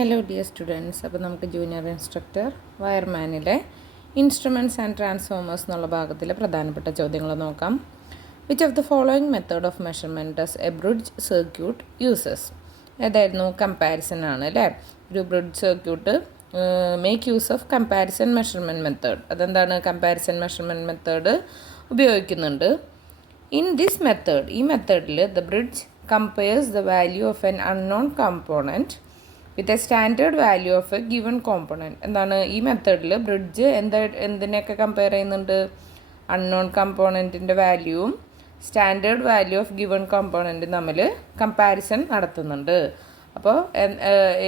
Hello dear students. അപ്പോൾ നമുക്ക് junior instructor വയർമാനിലെ ഇൻസ്ട്രുമെൻറ്റ്സ് ആൻഡ് ട്രാൻസ്ഫോമേഴ്സ് എന്നുള്ള ഭാഗത്തിലെ പ്രധാനപ്പെട്ട ചോദ്യങ്ങൾ നോക്കാം. Which of the following method of measurement does a bridge circuit uses? ഏതായിരുന്നു? കമ്പാരിസൺ ആണ് അല്ലേ. ഒരു bridge circuit make use of comparison measurement method. അതെന്താണ്? കമ്പാരിസൺ മെഷർമെൻറ്റ് മെത്തേഡ് ഉപയോഗിക്കുന്നുണ്ട്. ഇൻ ദിസ് മെത്തേഡ്, ഈ മെത്തേഡിൽ the bridge compares the value of an unknown component with a standard value of a given component. എന്താണ് ഈ മെത്തേഡിൽ bridge എന്തിനൊക്കെ compare ചെയ്യുന്നുണ്ട്? Unknown കമ്പോണൻറ്റിൻ്റെ വാല്യൂവും സ്റ്റാൻഡേർഡ് വാല്യൂ ഓഫ് ഗിവൺ കോമ്പണൻറ്റും തമ്മിൽ കമ്പാരിസൺ നടത്തുന്നുണ്ട്. അപ്പോൾ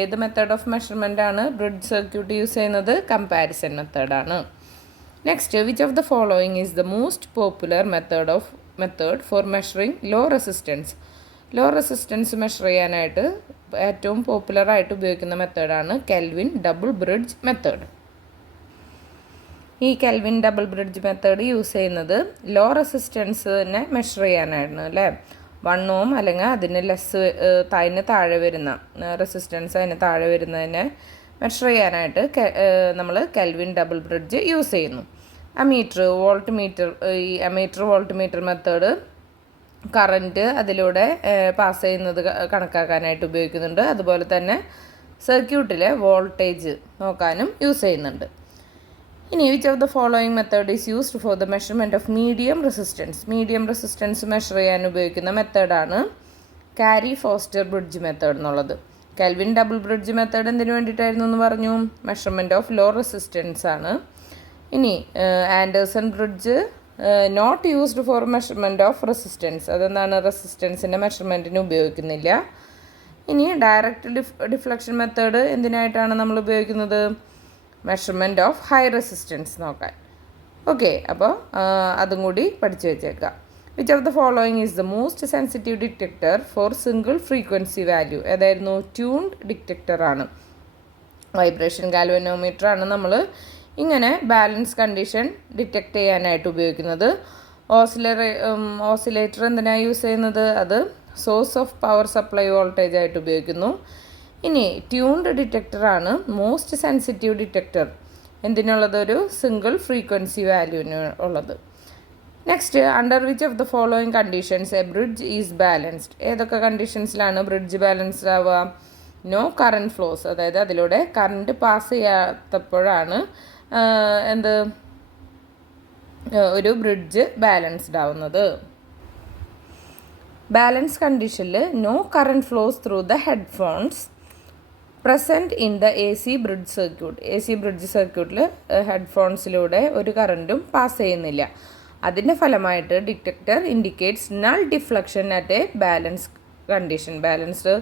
ഏത് മെത്തേഡ് ഓഫ് മെഷർമെൻ്റ് ആണ് ബ്രിഡ്ജ് സർക്യൂട്ട് യൂസ് ചെയ്യുന്നത്? കമ്പാരിസൺ മെത്തേഡാണ്. Next, which of the following is the most popular method for measuring low resistance? Low resistance measure ചെയ്യാനായിട്ട് ഏറ്റവും പോപ്പുലറായിട്ട് ഉപയോഗിക്കുന്ന മെത്തേഡാണ് കെൽവിൻ ഡബിൾ ബ്രിഡ്ജ് മെത്തേഡ്. ഈ Kelvin double bridge method use ചെയ്യുന്നത് ലോ റെസിസ്റ്റൻസിനെ മെഷർ ചെയ്യാനായിരുന്നു അല്ലേ. 1 ohm അല്ലെങ്കിൽ അതിന് അതിന് താഴെ വരുന്ന റെസിസ്റ്റൻസ്, അതിന് താഴെ വരുന്നതിനെ മെഷർ ചെയ്യാനായിട്ട് നമ്മൾ കെൽവിൻ ഡബിൾ ബ്രിഡ്ജ് യൂസ് ചെയ്യുന്നു. ഈ ammeter volt meter method current അതിലൂടെ പാസ് ചെയ്യുന്നത് കണക്കാക്കാനായിട്ട് ഉപയോഗിക്കുന്നുണ്ട്. അതുപോലെ തന്നെ സർക്യൂട്ടിലെ വോൾട്ടേജ് നോക്കാനും യൂസ് ചെയ്യുന്നുണ്ട്. ഇനി which of the following method is used for the measurement of medium resistance? Medium resistance measure ചെയ്യാൻ ഉപയോഗിക്കുന്ന മെത്തേഡാണ് കാരി ഫോസ്റ്റർ ബ്രിഡ്ജ് മെത്തേഡ് എന്നുള്ളത്. കെൽവിൻ ഡബിൾ ബ്രിഡ്ജ് മെത്തേഡ് എന്തിനു വേണ്ടിയിട്ടായിരുന്നു എന്ന് പറഞ്ഞു? മെഷർമെൻറ്റ് ഓഫ് ലോ റെസിസ്റ്റൻസ് ആണ്. ഇനി Anderson bridge not used for measurement of resistance. അതെന്താണ്? റെസിസ്റ്റൻസിൻ്റെ മെഷർമെൻറ്റിന് ഉപയോഗിക്കുന്നില്ല. ഇനി ഡയറക്റ്റ് ഡിഫ്ലക്ഷൻ മെത്തേഡ് എന്തിനായിട്ടാണ് നമ്മൾ ഉപയോഗിക്കുന്നത്? മെഷർമെൻറ്റ് ഓഫ് ഹൈ റെസിസ്റ്റൻസ് നോക്കാൻ. ഓക്കെ, അപ്പോൾ അതും കൂടി പഠിച്ചു വെച്ചേക്കാം. Which of the following is the most sensitive detector for single frequency value? ഏതായിരുന്നു? ട്യൂൺഡ് ഡിറ്റക്ടറാണ്. വൈബ്രേഷൻ ഗാൽവനോമീറ്റർ ആണ് നമ്മൾ ഇങ്ങനെ ബാലൻസ് കണ്ടീഷൻ ഡിറ്റക്റ്റ് ചെയ്യാനായിട്ട് ഉപയോഗിക്കുന്നത്. ഓസിലേറ്റർ എന്തിനാണ് യൂസ് ചെയ്യുന്നത്? അത് source of power supply voltage ആയിട്ട് ഉപയോഗിക്കുന്നു. ഇനി ട്യൂൺഡ് ഡിറ്റക്ടറാണ് മോസ്റ്റ് സെൻസിറ്റീവ് ഡിറ്റക്ടർ. എന്തിനുള്ളത്? ഒരു സിംഗിൾ ഫ്രീക്വൻസി വാല്യൂവിന് ഉള്ളത്. Next, under which of the following conditions a bridge is balanced? ഏതൊക്കെ കണ്ടീഷൻസിലാണ് ബ്രിഡ്ജ് ബാലൻസ്ഡ് ആവുക? നോ കറൻറ്റ് ഫ്ലോസ്, അതായത് അതിലൂടെ കറണ്ട് പാസ് ചെയ്യാത്തപ്പോഴാണ് ഒരു ബ്രിഡ്ജ് ബാലൻസ്ഡ് ആവുന്നത്. ബാലൻസ് കണ്ടീഷനിൽ no current flows through the headphones present in the A C bridge circuit. A C bridge സർക്യൂട്ടിൽ ഹെഡ്ഫോൺസിലൂടെ ഒരു കറൻറ്റും പാസ് ചെയ്യുന്നില്ല. അതിൻ്റെ ഫലമായിട്ട് detector indicates null deflection at A balance condition. Balanced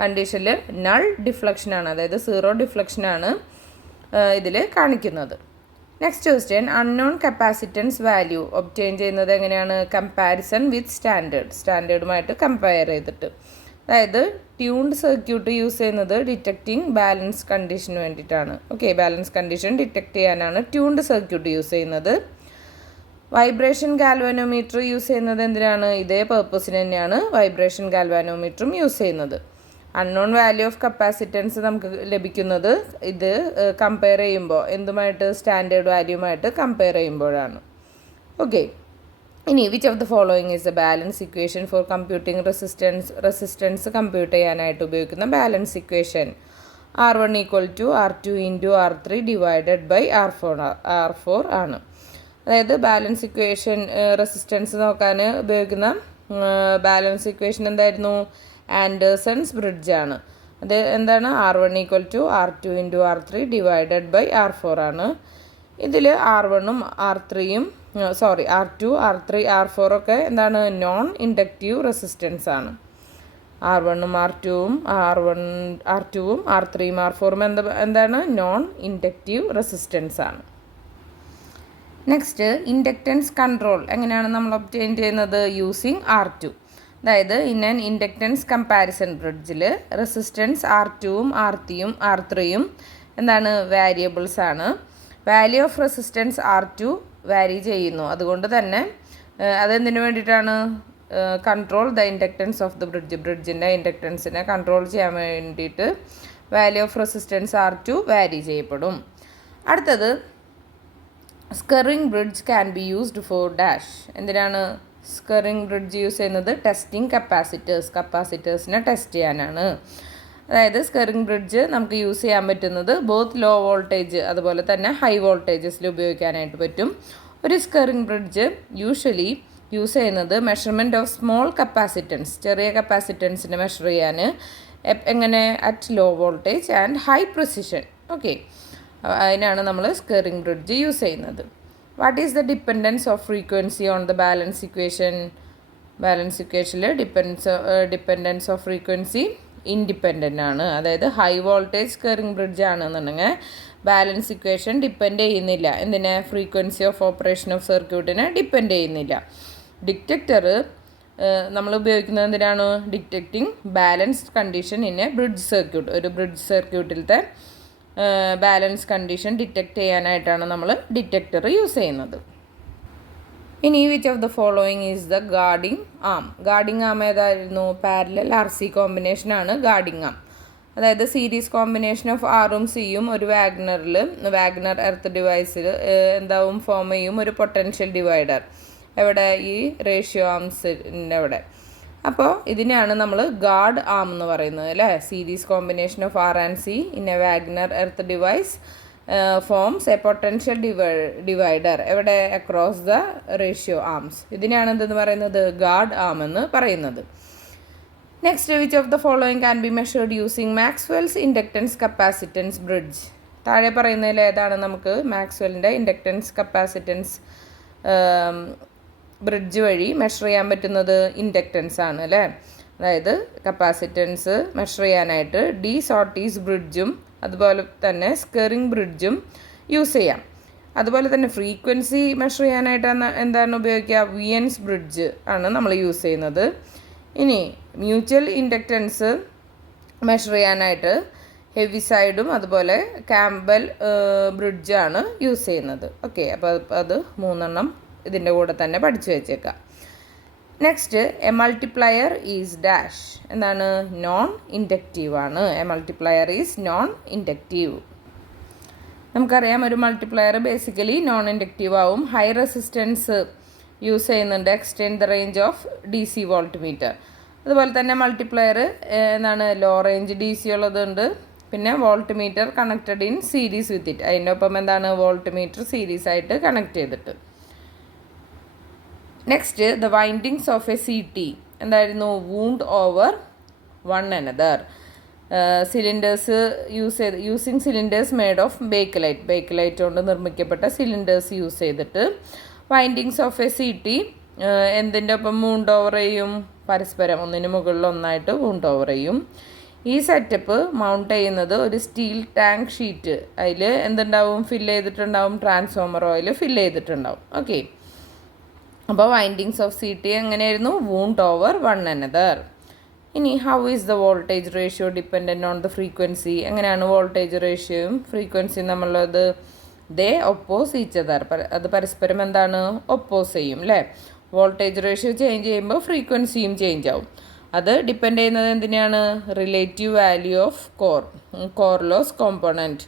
കണ്ടീഷനിൽ നൾ ഡിഫ്ലക്ഷനാണ്, അതായത് 0 ഡിഫ്ലക്ഷനാണ് ഇതിൽ കാണിക്കുന്നത്. Next question, unknown capacitance value obtain ചെയ്യുന്നത് എങ്ങനെയാണ്? കമ്പാരിസൺ വിത്ത് സ്റ്റാൻഡേർഡുമായിട്ട് കമ്പയർ ചെയ്തിട്ട്. അതായത് ട്യൂൺഡ് സർക്യൂട്ട് യൂസ് ചെയ്യുന്നത് ഡിറ്റക്റ്റിംഗ് ബാലൻസ് കണ്ടീഷന് വേണ്ടിയിട്ടാണ്. ഓക്കെ, ബാലൻസ് കണ്ടീഷൻ ഡിറ്റക്റ്റ് ചെയ്യാനാണ് ട്യൂൺഡ് സർക്യൂട്ട് യൂസ് ചെയ്യുന്നത്. വൈബ്രേഷൻ ഗാൽവാനോമീറ്റർ യൂസ് ചെയ്യുന്നത് എന്തിനാണ്? ഇതേ പർപ്പസിന് തന്നെയാണ് വൈബ്രേഷൻ ഗാൽവാനോമീറ്ററും യൂസ് ചെയ്യുന്നത്. അൺനോൺ വാല്യൂ ഓഫ് കപ്പാസിറ്റൻസ് നമുക്ക് ലഭിക്കുന്നത് ഇത് കമ്പയർ ചെയ്യുമ്പോൾ എന്തുമായിട്ട്? സ്റ്റാൻഡേർഡ് വാല്യൂമായിട്ട് കമ്പയർ ചെയ്യുമ്പോഴാണ്. ഓക്കെ, ഇനി which of the following is a balance equation for computing resistance compute ചെയ്യാനായിട്ട് ഉപയോഗിക്കുന്ന balance equation? R1 = R2 × R3 divided by R4 ആണ്. അതായത് ബാലൻസ് ഇക്വേഷൻ റെസിസ്റ്റൻസ് നോക്കാൻ ഉപയോഗിക്കുന്ന ബാലൻസ് ഇക്വേഷൻ എന്തായിരുന്നു? ആൻഡേഴ്സൺസ് ബ്രിഡ്ജ് ആണ്. അത് എന്താണ്? R1 = R2 × R3 divided by R4 ആണ്. ഇതിൽ R1ഉം R3യും R2, R3, R4 ഒക്കെ എന്താണ്? നോൺ ഇൻഡക്റ്റീവ് റെസിസ്റ്റൻസ് ആണ്. R1ഉം R2ഉം R3യും R4ഉം എന്താണ്? നോൺ ഇൻഡക്റ്റീവ് റെസിസ്റ്റൻസ് ആണ്. നെക്സ്റ്റ്, ഇൻഡക്റ്റൻസ് കൺട്രോൾ എങ്ങനെയാണ് നമ്മൾ ഒബ്റ്റെയിൻ ചെയ്യുന്നത്? Using R2. അതായത് ഇൻ ആൻ ഇൻഡക്റ്റൻസ് കമ്പാരിസൺ ബ്രിഡ്ജിൽ റെസിസ്റ്റൻസ് R2ഉം R3യും എന്താണ്? വേരിയബിൾസ് ആണ്. വാല്യൂ ഓഫ് റെസിസ്റ്റൻസ് R2 വാരി ചെയ്യുന്നു. അതുകൊണ്ട് തന്നെ അതെന്തിനു വേണ്ടിയിട്ടാണ്? Control the inductance of the ബ്രിഡ്ജിൻ്റെ ഇൻഡക്റ്റൻസിനെ കൺട്രോൾ ചെയ്യാൻ വേണ്ടിയിട്ട് value of resistance R2 vary ചെയ്യപ്പെടും. അടുത്തത് Schering bridge can be used for dash. എന്തിനാണ് സ്കറിംഗ് ബ്രിഡ്ജ് യൂസ് ചെയ്യുന്നത്? ടെസ്റ്റിംഗ് കപ്പാസിറ്റേഴ്സിനെ ടെസ്റ്റ് ചെയ്യാനാണ്. അതായത് സ്കറിംഗ് ബ്രിഡ്ജ് നമുക്ക് യൂസ് ചെയ്യാൻ പറ്റുന്നത് ബോത്ത് ലോ വോൾട്ടേജ് അതുപോലെ തന്നെ ഹൈ വോൾട്ടേജസിൽ ഉപയോഗിക്കാനായിട്ട് പറ്റും. ഒരു സ്കറിംഗ് ബ്രിഡ്ജ് യൂഷ്വലി യൂസ് ചെയ്യുന്നത് മെഷർമെൻറ്റ് ഓഫ് സ്മോൾ കപ്പാസിറ്റൻസ്, ചെറിയ കപ്പാസിറ്റൻസിനെ മെഷർ ചെയ്യാൻ. എങ്ങനെ? At low voltage and high precision. Okay, അതിനാണ് നമ്മൾ സ്കറിംഗ് ബ്രിഡ്ജ് യൂസ് ചെയ്യുന്നത്. What is the dependence of frequency on the balance equation? Balance ഇക്വേഷനിൽ ഡിപ്പെൻഡൻസ് ഓഫ് ഫ്രീക്വൻസി ഇൻഡിപെൻഡൻ്റ് ആണ്. അതായത് ഹൈ വോൾട്ടേജ് സ്കറിംഗ് ബ്രിഡ്ജ് ആണെന്നുണ്ടെങ്കിൽ ബാലൻസ് ഇക്വേഷൻ ഡിപ്പെൻഡ് ചെയ്യുന്നില്ല. എന്തിനെ? Frequency of operation of സർക്യൂട്ടിനെ ഡിപ്പെൻഡ് ചെയ്യുന്നില്ല. ഡിറ്റക്ടർ നമ്മൾ ഉപയോഗിക്കുന്നത് എന്തിനാണ്? Detecting balanced condition in a bridge circuit. ഒരു ബ്രിഡ്ജ് സർക്യൂട്ടിലത്തെ ബാലൻസ് കണ്ടീഷൻ ഡിറ്റക്റ്റ് ചെയ്യാനായിട്ടാണ് നമ്മൾ ഡിറ്റക്ടർ യൂസ് ചെയ്യുന്നത്. ഇനി which of the following is the guarding arm? Guarding arm ഏതായിരുന്നു? പാരലൽ RC കോമ്പിനേഷനാണ് ഗാർഡിംഗ് ആം. അതായത് സീരീസ് കോമ്പിനേഷൻ ഓഫ് Rഉം Cയും ഒരു വാഗ്നർ എർത്ത് ഡിവൈസിൽ എന്താവും? ഫോം ചെയ്യും ഒരു പൊട്ടൻഷ്യൽ ഡിവൈഡർ. എവിടെ? ഈ റേഷ്യോ ആംസിൻ്റെ അവിടെ. അപ്പോൾ ഇതിനെയാണ് നമ്മൾ ഗാർഡ് ആം എന്ന് പറയുന്നത് അല്ലേ. Series combination of R and C in a Wagner earth device forms a potential divider. എവിടെ? Across the ratio arms. ഇതിനെയാണ് എന്തെന്ന് പറയുന്നത്? ഗാർഡ് ആം എന്ന് പറയുന്നത്. Next, which of the following can be measured using Maxwell's inductance capacitance bridge? താഴെ പറയുന്നതിൽ ഏതാണ് നമുക്ക് മാക്സ്വെല്ലിൻ്റെ ഇൻഡക്റ്റൻസ് കപ്പാസിറ്റൻസ് ബ്രിഡ്ജ് വഴി മെഷർ ചെയ്യാൻ പറ്റുന്നത്? ഇൻഡക്റ്റൻസ് ആണ് അല്ലേ. അതായത് കപ്പാസിറ്റൻസ് മെഷർ ചെയ്യാനായിട്ട് ഡി സോട്ടീസ് ബ്രിഡ്ജും അതുപോലെ തന്നെ സ്കറിംഗ് ബ്രിഡ്ജും യൂസ് ചെയ്യാം. അതുപോലെ തന്നെ ഫ്രീക്വൻസി മെഷർ ചെയ്യാനായിട്ടാണ് എന്താണ് ഉപയോഗിക്കുക? വിയൻസ് ബ്രിഡ്ജ് ആണ് നമ്മൾ യൂസ് ചെയ്യുന്നത്. ഇനി മ്യൂച്വൽ ഇൻഡക്റ്റൻസ് മെഷർ ചെയ്യാനായിട്ട് ഹെവിസൈഡും അതുപോലെ ക്യാമ്പൽ ബ്രിഡ്ജാണ് യൂസ് ചെയ്യുന്നത്. ഓക്കെ, അപ്പോൾ അത് 3 ഇതിൻ്റെ കൂടെ തന്നെ പഠിച്ചു വെച്ചേക്കാം. Next, a multiplier is dash. എന്താണ്? നോൺ ഇൻഡക്റ്റീവ് ആണ്. A multiplier is non inductive. നമുക്കറിയാം ഒരു മൾട്ടിപ്ലയർ ബേസിക്കലി നോൺ ഇൻഡക്റ്റീവ് ആവും. ഹൈ റെസിസ്റ്റൻസ് യൂസ് ചെയ്യുന്നുണ്ട്, extend the range of DC volt meter. അതുപോലെ തന്നെ മൾട്ടിപ്ലയർ എന്താണ്? ലോ റേഞ്ച് DC ഉള്ളതുണ്ട്. പിന്നെ volt meter connected in series with it. അതിൻ്റെ ഒപ്പം എന്താണ്? വോൾട്ട് മീറ്റർ സീരീസ് ആയിട്ട് കണക്ട് ചെയ്തിട്ട്. Next, the windings of a CT എന്തായിരുന്നു? Wound over one another. Cylinders using cylinders made of bakelite കൊണ്ട് നിർമ്മിക്കപ്പെട്ട സിലിണ്ടേഴ്സ് യൂസ് ചെയ്തിട്ട് വൈൻഡിങ്സ് ഓഫ് എ CT എന്തിൻ്റെ ഒപ്പം വൂണ്ട് ഓവർ ചെയ്യും? പരസ്പരം ഒന്നിന് മുകളിൽ ഒന്നായിട്ട് വൂണ്ട് ഓവർ ചെയ്യും. ഈ സെറ്റപ്പ് മൗണ്ട് ചെയ്യുന്നത് ഒരു സ്റ്റീൽ ടാങ്ക് ഷീറ്റ്. അതിൽ എന്തുണ്ടാവും? ഫില്ല് ചെയ്തിട്ടുണ്ടാവും ട്രാൻസ്ഫോമർ ഓയിൽ ഫില്ല് ചെയ്തിട്ടുണ്ടാവും. ഓക്കെ, അപ്പോൾ വൈൻഡിങ്സ് ഓഫ് CT എങ്ങനെയായിരുന്നു? Wound over one another. ഇനി how is the voltage ratio dependent on the frequency? എങ്ങനെയാണ് വോൾട്ടേജ് റേഷ്യോയും ഫ്രീക്വൻസിയും നമ്മളുള്ളത്? They oppose each other. അത് പരസ്പരം എന്താണ്? ഒപ്പോസ് ചെയ്യും അല്ലേ. വോൾട്ടേജ് റേഷ്യോ ചേഞ്ച് ചെയ്യുമ്പോൾ ഫ്രീക്വൻസിയും ചേഞ്ച് ആവും. അത് ഡിപ്പെൻഡ് ചെയ്യുന്നത് എന്തിനാണ്? Relative value of core loss component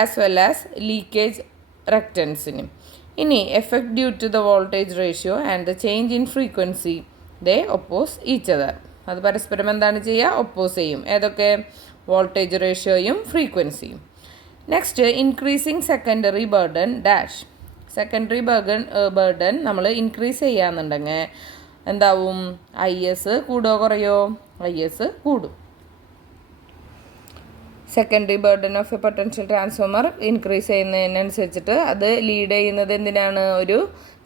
as well as leakage റെക്റ്റൻസിനും. ഇനി effect due to the voltage ratio and the change in frequency they oppose each other. അത് പരസ്പരം എന്താണ് ചെയ്യുക? ഒപ്പോസ് ചെയ്യും. ഏതൊക്കെ? വോൾട്ടേജ് റേഷ്യോയും ഫ്രീക്വൻസിയും. Next, increasing secondary burden dash. Secondary burden നമ്മൾ ഇൻക്രീസ് ചെയ്യാന്നുണ്ടെങ്കിൽ എന്താവും? IS കൂടുമോ കുറയോ? IS കൂടും. Secondary burden of a potential transformer increase ചെയ്യുന്നതിനനുസരിച്ചിട്ട് അത് ലീഡ് ചെയ്യുന്നത് എന്തിനാണ്? ഒരു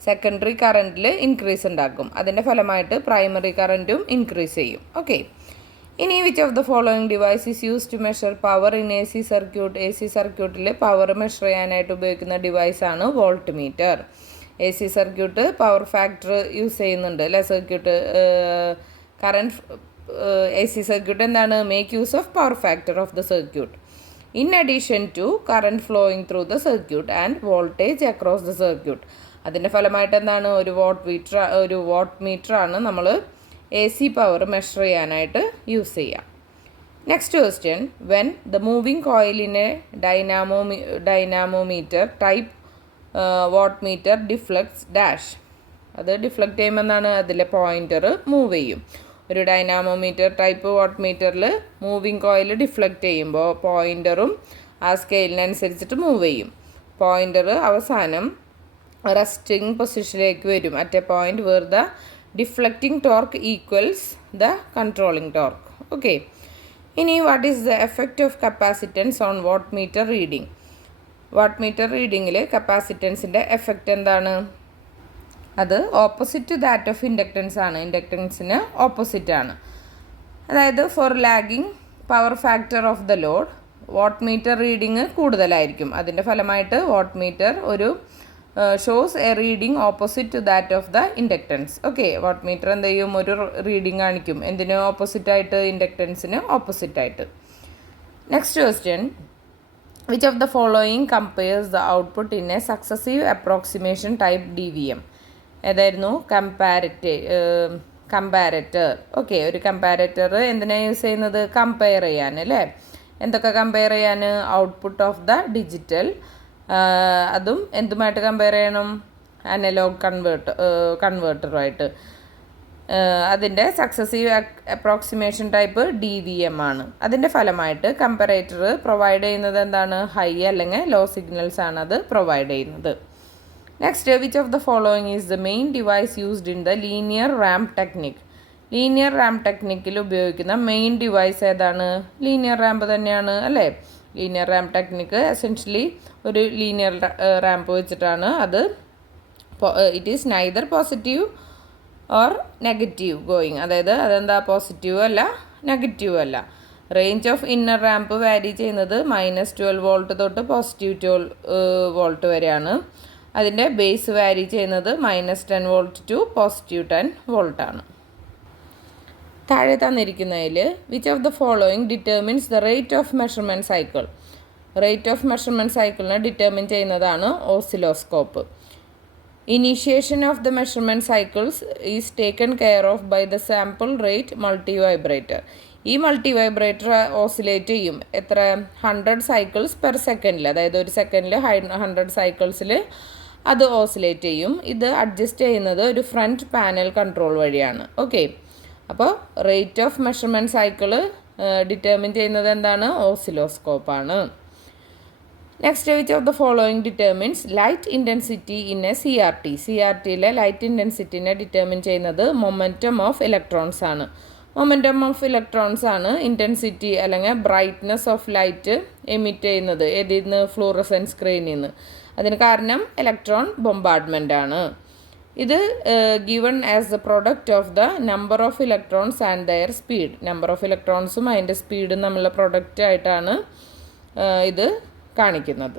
സെക്കൻഡറി കറൻറ്റിൽ ഇൻക്രീസ് ഉണ്ടാക്കും. അതിൻ്റെ ഫലമായിട്ട് പ്രൈമറി കറൻറ്റും ഇൻക്രീസ് ചെയ്യും. ഓക്കെ, ഇനി which of the following device is use to measure power in AC circuit? AC സർക്യൂട്ടിൽ പവർ മെഷർ ചെയ്യാനായിട്ട് ഉപയോഗിക്കുന്ന ഡിവൈസാണ് volt meter. AC circuit power factor use ചെയ്യുന്നുണ്ട് അല്ലേ. സർക്യൂട്ട് കറൻറ്റ് AC സർക്യൂട്ട് എന്താണ്? Make use of power factor of the circuit in addition to current flowing through the circuit and voltage across the circuit. അതിൻ്റെ ഫലമായിട്ട് എന്താണ്? ഒരു what മീറ്ററാണ് നമ്മൾ AC power measure ചെയ്യാനായിട്ട് യൂസ് ചെയ്യുക. Next question, when the moving coil in a dynamometer type wattmeter deflects dash. അത് deflect ചെയ്യുമെന്നാണ് അതിലെ പോയിൻ്റർ മൂവ് ചെയ്യും. ഒരു ഡൈനാമോമീറ്റർ ടൈപ്പ് വാട്ട് മീറ്ററിൽ മൂവിങ് കോയിൽ ഡിഫ്ലക്റ്റ് ചെയ്യുമ്പോൾ പോയിൻ്ററും ആ സ്കെയിലിനനുസരിച്ചിട്ട് മൂവ് ചെയ്യും. പോയിൻ്റർ അവസാനം റെസ്റ്റിംഗ് പൊസിഷനിലേക്ക് വരും at a point where the deflecting torque equals the controlling torque. Okay, ഇനി what is the effect of capacitance on watt meter reading. Watt meter റീഡിങ്ങിൽ കപ്പാസിറ്റൻസിൻ്റെ എഫക്റ്റ് എന്താണ്? അത് opposite to that of inductance ആണ്. ഇൻഡക്റ്റൻസിന് opposite ആണ്. അതായത് four lagging power factor of the load watt meter reading കൂടുതലായിരിക്കും. അതിൻ്റെ ഫലമായിട്ട് വാട്ട് മീറ്റർ ഒരു shows a reading opposite to that of the inductance. Okay, watt meter എന്ത് ചെയ്യും? ഒരു റീഡിങ് കാണിക്കും. എന്തിന് ഓപ്പോസിറ്റായിട്ട്? ഇൻഡക്റ്റൻസിന് ഓപ്പോസിറ്റായിട്ട്. Next question, which of the following compares the output in a successive approximation type DVM. ഏതായിരുന്നു? കമ്പാരറ്റർ. ഓക്കെ, ഒരു കമ്പാരറ്റർ എന്തിനാണ് യൂസ് ചെയ്യുന്നത്? കമ്പയർ ചെയ്യാൻ അല്ലേ? എന്തൊക്കെ കമ്പയർ ചെയ്യാൻ? ഔട്ട്പുട്ട് ഓഫ് ദ ഡിജിറ്റൽ, അതും എന്തുമായിട്ട് കമ്പയർ ചെയ്യണം? അനലോഗ് കൺവേർട്ടറുമായിട്ട്. അതിൻ്റെ സക്സസീവ് അപ്രോക്സിമേഷൻ ടൈപ്പ് DVM ആണ്. അതിൻ്റെ ഫലമായിട്ട് കമ്പാരേറ്റർ പ്രൊവൈഡ് ചെയ്യുന്നത് എന്താണ്? ഹൈ അല്ലെങ്കിൽ ലോ സിഗ്നൽസ് ആണ് അത് പ്രൊവൈഡ് ചെയ്യുന്നത്. Next, which of the following is the main device used in the linear ramp technique. Linear ramp ടെക്നിക്കിൽ ഉപയോഗിക്കുന്ന മെയിൻ ഡിവൈസ് ഏതാണ്? ലീനിയർ റാമ്പ് തന്നെയാണ് അല്ലേ? ലീനിയർ റാമ്പ് ടെക്നിക്ക് എസെൻഷ്യലി ഒരു ലീനിയർ റാമ്പ് വെച്ചിട്ടാണ്. അത് it is neither positive or negative going. അതായത് അതെന്താ? പോസിറ്റീവ് അല്ല നെഗറ്റീവ് അല്ല. റേഞ്ച് ഓഫ് ഇന്നർ റാമ്പ് വാരി ചെയ്യുന്നത് -12 വോൾട്ട് തൊട്ട് +12 വോൾട്ട് വരെയാണ്. അതിൻ്റെ ബേസ് വാരി ചെയ്യുന്നത് -10 വോൾട്ട് ടു +10 വോൾട്ട് ആണ്. താഴെ തന്നിരിക്കുന്നതിൽ which of the following determines the rate of measurement cycle. Rate of measurement സൈക്കിളിനെ ഡിറ്റർമിൻ ചെയ്യുന്നതാണ് oscilloscope. Initiation of the measurement cycles is taken care of by the sample rate multivibrator. ഈ multivibrator oscillate ചെയ്യും. എത്ര? 100 cycles per സെക്കൻഡിൽ. അതായത് ഒരു സെക്കൻഡിൽ 100 സൈക്കിൾസിൽ അത് ഓസിലേറ്റ് ചെയ്യും. ഇത് അഡ്ജസ്റ്റ് ചെയ്യുന്നത് ഒരു ഫ്രണ്ട് പാനൽ കൺട്രോൾ വഴിയാണ്. ഓക്കെ, അപ്പോൾ rate of measurement cycle determine ചെയ്യുന്നത് എന്താണ്? ഓസിലോസ്കോപ്പാണ്. Next, which of the following determines light intensity in a CRT. CRTയിലെ ലൈറ്റ് ഇൻറ്റൻസിറ്റിനെ ഡിറ്റർമിൻ ചെയ്യുന്നത് മൊമെൻറ്റം ഓഫ് ഇലക്ട്രോൺസ് ആണ്. മൊമെൻറ്റം ഓഫ് ഇലക്ട്രോൺസ് ആണ് ഇൻറ്റൻസിറ്റി അല്ലെങ്കിൽ ബ്രൈറ്റ്നെസ് ഓഫ് ലൈറ്റ് എമിറ്റ് ചെയ്യുന്നത്. ഏതിൽ നിന്ന്? ഫ്ലൂറസെൻസ് സ്ക്രീനിൽ നിന്ന്. അതിന് കാരണം ഇലക്ട്രോൺ ബൊമ്പാർഡ്മെൻ്റ് ആണ്. ഇത് given as the product of the number of electrons and their speed. Number of ഇലക്ട്രോൺസും അതിൻ്റെ സ്പീഡും തമ്മിലുള്ള പ്രൊഡക്റ്റ് ആയിട്ടാണ് ഇത് കാണിക്കുന്നത്.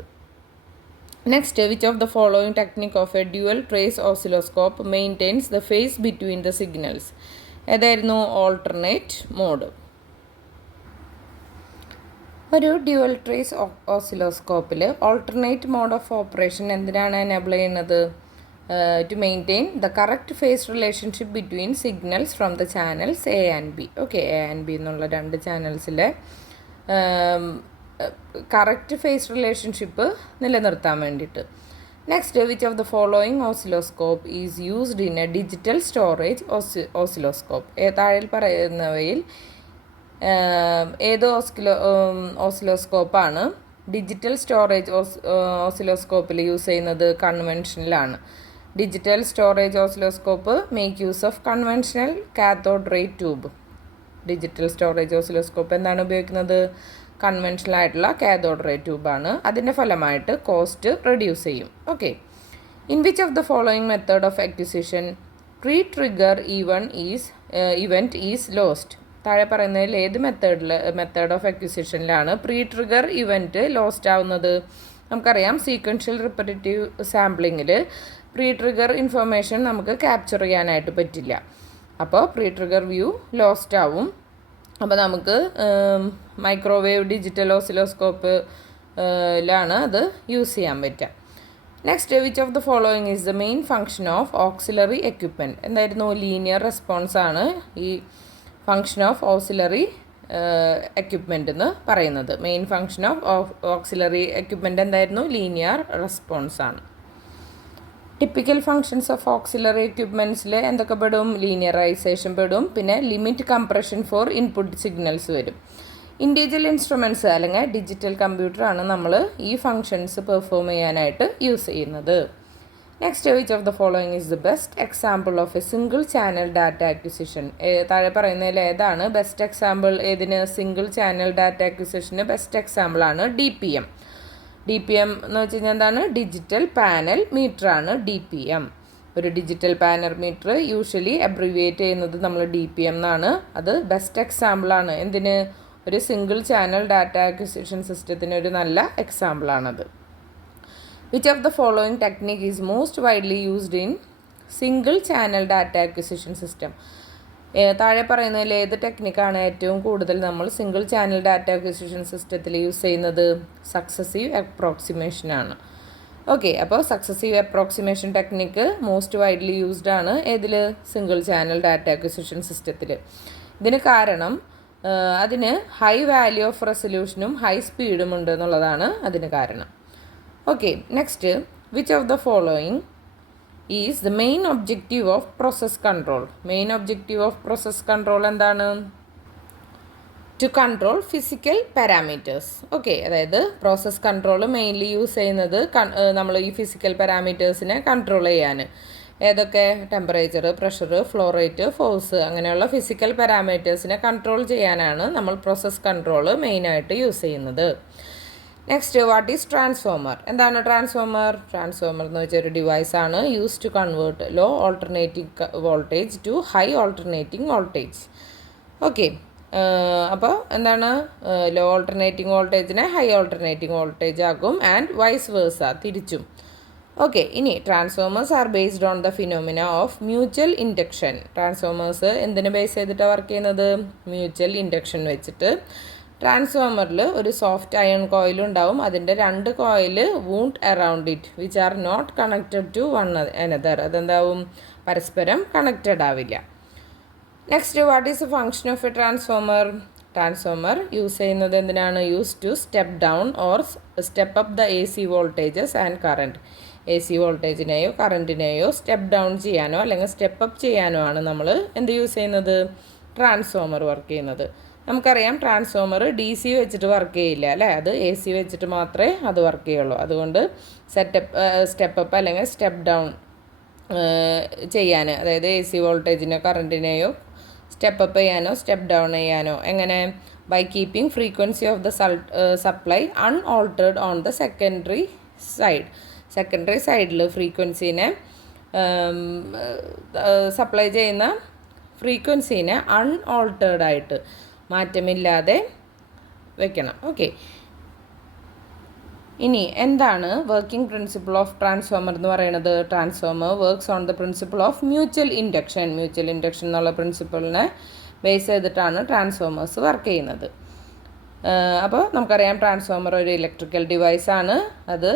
Next, which of the following technique of a dual trace oscilloscope maintains the phase between the signals. ഏതായിരുന്നു? Alternate mode. ഒരു dual trace ഓസിലോസ്കോപ്പിൽ ഓൾട്ടർനേറ്റ് മോഡ് ഓഫ് ഓപ്പറേഷൻ എന്തിനാണ് എനേബിൾ ചെയ്യുന്നത്? To maintain the correct phase relationship between signals from the channels A and B. Okay, A and B എന്നുള്ള 2 ചാനൽസിലെ correct phase relationship നിലനിർത്താൻ വേണ്ടിയിട്ട്. Next, which of the following oscilloscope is used in a digital storage oscilloscope. താഴെ പറയുന്നവയിൽ ഏത് ഓസിലോസ്കോപ്പാണ് digital storage ഓസിലോസ്കോപ്പിൽ use ചെയ്യുന്നത്? കൺവെൻഷനലാണ്. Digital storage oscilloscope make use of conventional cathode ray tube. Digital storage oscilloscope എന്താണ് ഉപയോഗിക്കുന്നത്? കൺവെൻഷണൽ ആയിട്ടുള്ള കാത്തോഡ് റേ ട്യൂബാണ്. അതിൻ്റെ ഫലമായിട്ട് കോസ്റ്റ് റെഡ്യൂസ് ചെയ്യും. Okay, in which of the following method of acquisition pre trigger event is lost. താഴെ പറയുന്നതിൽ ഏത് മെത്തേഡ് ഓഫ് അക്വിസിഷനിലാണ് പ്രീ ട്രിഗർ ഇവൻറ്റ് ലോസ്റ്റ് ആവുന്നത്? നമുക്കറിയാം, സീക്വൻഷ്യൽ റിപ്പറ്റേറ്റീവ് സാമ്പിളിങ്ങിൽ പ്രീ ട്രിഗർ ഇൻഫർമേഷൻ നമുക്ക് ക്യാപ്ചർ ചെയ്യാനായിട്ട് പറ്റില്ല. അപ്പോൾ പ്രീ ട്രിഗർ വ്യൂ ലോസ്റ്റ് ആവും. അപ്പോൾ നമുക്ക് മൈക്രോവേവ് ഡിജിറ്റൽ ഓസിലോസ്കോപ്പിലാണ് അത് യൂസ് ചെയ്യാൻ പറ്റുക. Next, which of the following is the main function of auxiliary equipment. എന്തായിരുന്നു? ലീനിയർ റെസ്പോൺസ് ആണ് ഈ ഫങ്ഷൻ ഓഫ് ഓക്സിലറി എക്യുപ്മെൻ്റ് എന്ന് പറയുന്നത്. Main function of auxiliary equipment എന്തായിരുന്നു? ലീനിയർ റെസ്പോൺസ് ആണ്. ടിപ്പിക്കൽ ഫങ്ഷൻസ് ഓഫ് ഓക്സിലറി എക്യുപ്മെൻറ്റ്സിൽ എന്തൊക്കെ പെടും? ലീനിയറൈസേഷൻ പെടും, പിന്നെ limit compression for input signals വരും. ഇൻഡിവിജ്വൽ ഇൻസ്ട്രുമെൻറ്റ്സ് അല്ലെങ്കിൽ ഡിജിറ്റൽ കമ്പ്യൂട്ടറാണ് നമ്മൾ ഈ ഫങ്ഷൻസ് പെർഫോം ചെയ്യാനായിട്ട് യൂസ് ചെയ്യുന്നത്. Next, which of the following is the best example of A single channel data acquisition? താഴെ പറയുന്നതിൽ ഏതാണ് ബെസ്റ്റ് എക്സാമ്പിൾ? ഏതിന്? സിംഗിൾ ചാനൽ ഡാറ്റ അക്വിസിഷന് ബെസ്റ്റ് എക്സാമ്പിളാണ് DPM. DPM എന്ന് വെച്ച് കഴിഞ്ഞാൽ എന്താണ്? ഡിജിറ്റൽ പാനൽ മീറ്റർ ആണ് DPM. ഒരു ഡിജിറ്റൽ പാനൽ മീറ്റർ യൂഷ്വലി അബ്രിവിയേറ്റ് ചെയ്യുന്നത് നമ്മൾ DPM എന്നാണ്. അത് ബെസ്റ്റ് എക്സാമ്പിളാണ്. എന്തിന്? ഒരു സിംഗിൾ ചാനൽ ഡാറ്റ അക്വിസിഷൻ സിസ്റ്റത്തിന് ഒരു നല്ല എക്സാമ്പിളാണത്. Which of the following technique is most widely used in single channel data acquisition system? താഴെ പറയുന്നതിൽ ഏത് ടെക്നിക്കാണ് ഏറ്റവും കൂടുതൽ നമ്മൾ സിംഗിൾ ചാനൽ ഡാറ്റ അക്വിസിഷൻ സിസ്റ്റത്തിൽ യൂസ് ചെയ്യുന്നത്? സക്സസീവ് അപ്രോക്സിമേഷൻ ആണ്. ഓക്കെ, അപ്പോൾ successive approximation technique most widely used ആണ് ഏതിൽ? സിംഗിൾ ചാനൽ ഡാറ്റ അക്വിസിഷൻ സിസ്റ്റത്തിൽ. ഇതിന് കാരണം അതിന് ഹൈ വാല്യൂ ഓഫ് റെസൊല്യൂഷനും ഹൈ സ്പീഡും ഉണ്ട് എന്നുള്ളതാണ് അതിന് കാരണം. Okay, next, which of the following is the main objective of process control? Main objective of process control എന്താണ്? To control physical parameters. Okay, അതായത് പ്രോസസ് കൺട്രോൾ മെയിൻലി യൂസ് ചെയ്യുന്നത് നമ്മൾ ഈ ഫിസിക്കൽ പാരാമീറ്റേഴ്സിനെ കൺട്രോൾ ചെയ്യാൻ. ഏതൊക്കെ? Temperature, pressure, flow rate, force, അങ്ങനെയുള്ള physical പാരാമീറ്റേഴ്സിനെ കൺട്രോൾ ചെയ്യാനാണ് നമ്മൾ പ്രോസസ് കൺട്രോൾ മെയിനായിട്ട് യൂസ് ചെയ്യുന്നത്. Next, what is transformer? എന്താണ് ട്രാൻസ്ഫോമർ? ട്രാൻസ്ഫോമർ എന്ന് വെച്ചാൽ ഒരു ഡിവൈസാണ് use to convert low alternating voltage to high alternating voltage. Okay, അപ്പോൾ എന്താണ്? ലോ ഓൾട്ടർനേറ്റിംഗ് വോൾട്ടേജിനെ ഹൈ ഓൾട്ടർനേറ്റിംഗ് വോൾട്ടേജ് ആക്കും, ആൻഡ് വൈസ് വേഴ്സ, തിരിച്ചും. ഓക്കെ, ഇനി transformers are based on the phenomena of mutual induction. Transformers എന്തിനെ ബേസ് ചെയ്തിട്ടാണ് work ചെയ്യുന്നത്? Mutual induction വെച്ചിട്ട്. ട്രാൻസ്ഫോമറിൽ ഒരു സോഫ്റ്റ് അയൺ കോയിൽ ഉണ്ടാവും. അതിൻ്റെ 2 coil wound around it which are not connected to one another. അതെന്താവും? പരസ്പരം കണക്റ്റഡ് ആവില്ല. Next, what is the function of a transformer? Transformer use ചെയ്യുന്നത് എന്തിനാണ്? Use to step down or step up the AC voltages and current. AC വോൾട്ടേജിനെയോ കറണ്ടിനെയോ step down ചെയ്യാനോ അല്ലെങ്കിൽ step up ചെയ്യാനോ ആണ് നമ്മൾ എന്ത് യൂസ് ചെയ്യുന്നത്? ട്രാൻസ്ഫോമർ വർക്ക് ചെയ്യുന്നത്. നമുക്കറിയാം ട്രാൻസ്ഫോമർ DC വെച്ചിട്ട് വർക്ക് ചെയ്യില്ല അല്ലേ? അത് AC വെച്ചിട്ട് മാത്രമേ അത് വർക്ക് ചെയ്യുള്ളൂ. അതുകൊണ്ട് സ്റ്റെപ്പ് അപ്പ് അല്ലെങ്കിൽ സ്റ്റെപ്പ് ഡൗൺ ചെയ്യാൻ, അതായത് AC വോൾട്ടേജിനോ കറണ്ടിനെയോ സ്റ്റെപ്പ് അപ്പ് ചെയ്യാനോ സ്റ്റെപ്പ് ഡൗൺ ചെയ്യാനോ എങ്ങനെ? By keeping frequency of the supply unaltered on the secondary side. Secondary സൈഡിൽ ഫ്രീക്വൻസീനെ സപ്ലൈ ചെയ്യുന്ന ഫ്രീക്വൻസീനെ അൺഓൾട്ടേർഡ് ആയിട്ട്, മാറ്റമില്ലാതെ വെക്കണം. ഓക്കെ, ഇനി എന്താണ് വർക്കിംഗ് പ്രിൻസിപ്പിൾ ഓഫ് ട്രാൻസ്ഫോമർ എന്ന് പറയുന്നത്? Transformer works on the principle of mutual induction. Mutual induction എന്നുള്ള പ്രിൻസിപ്പിളിനെ ബേസ് ചെയ്തിട്ടാണ് ട്രാൻസ്ഫോമേഴ്സ് വർക്ക് ചെയ്യുന്നത്. അപ്പോൾ നമുക്കറിയാം ട്രാൻസ്ഫോമർ ഒരു ഇലക്ട്രിക്കൽ ഡിവൈസാണ്. അത്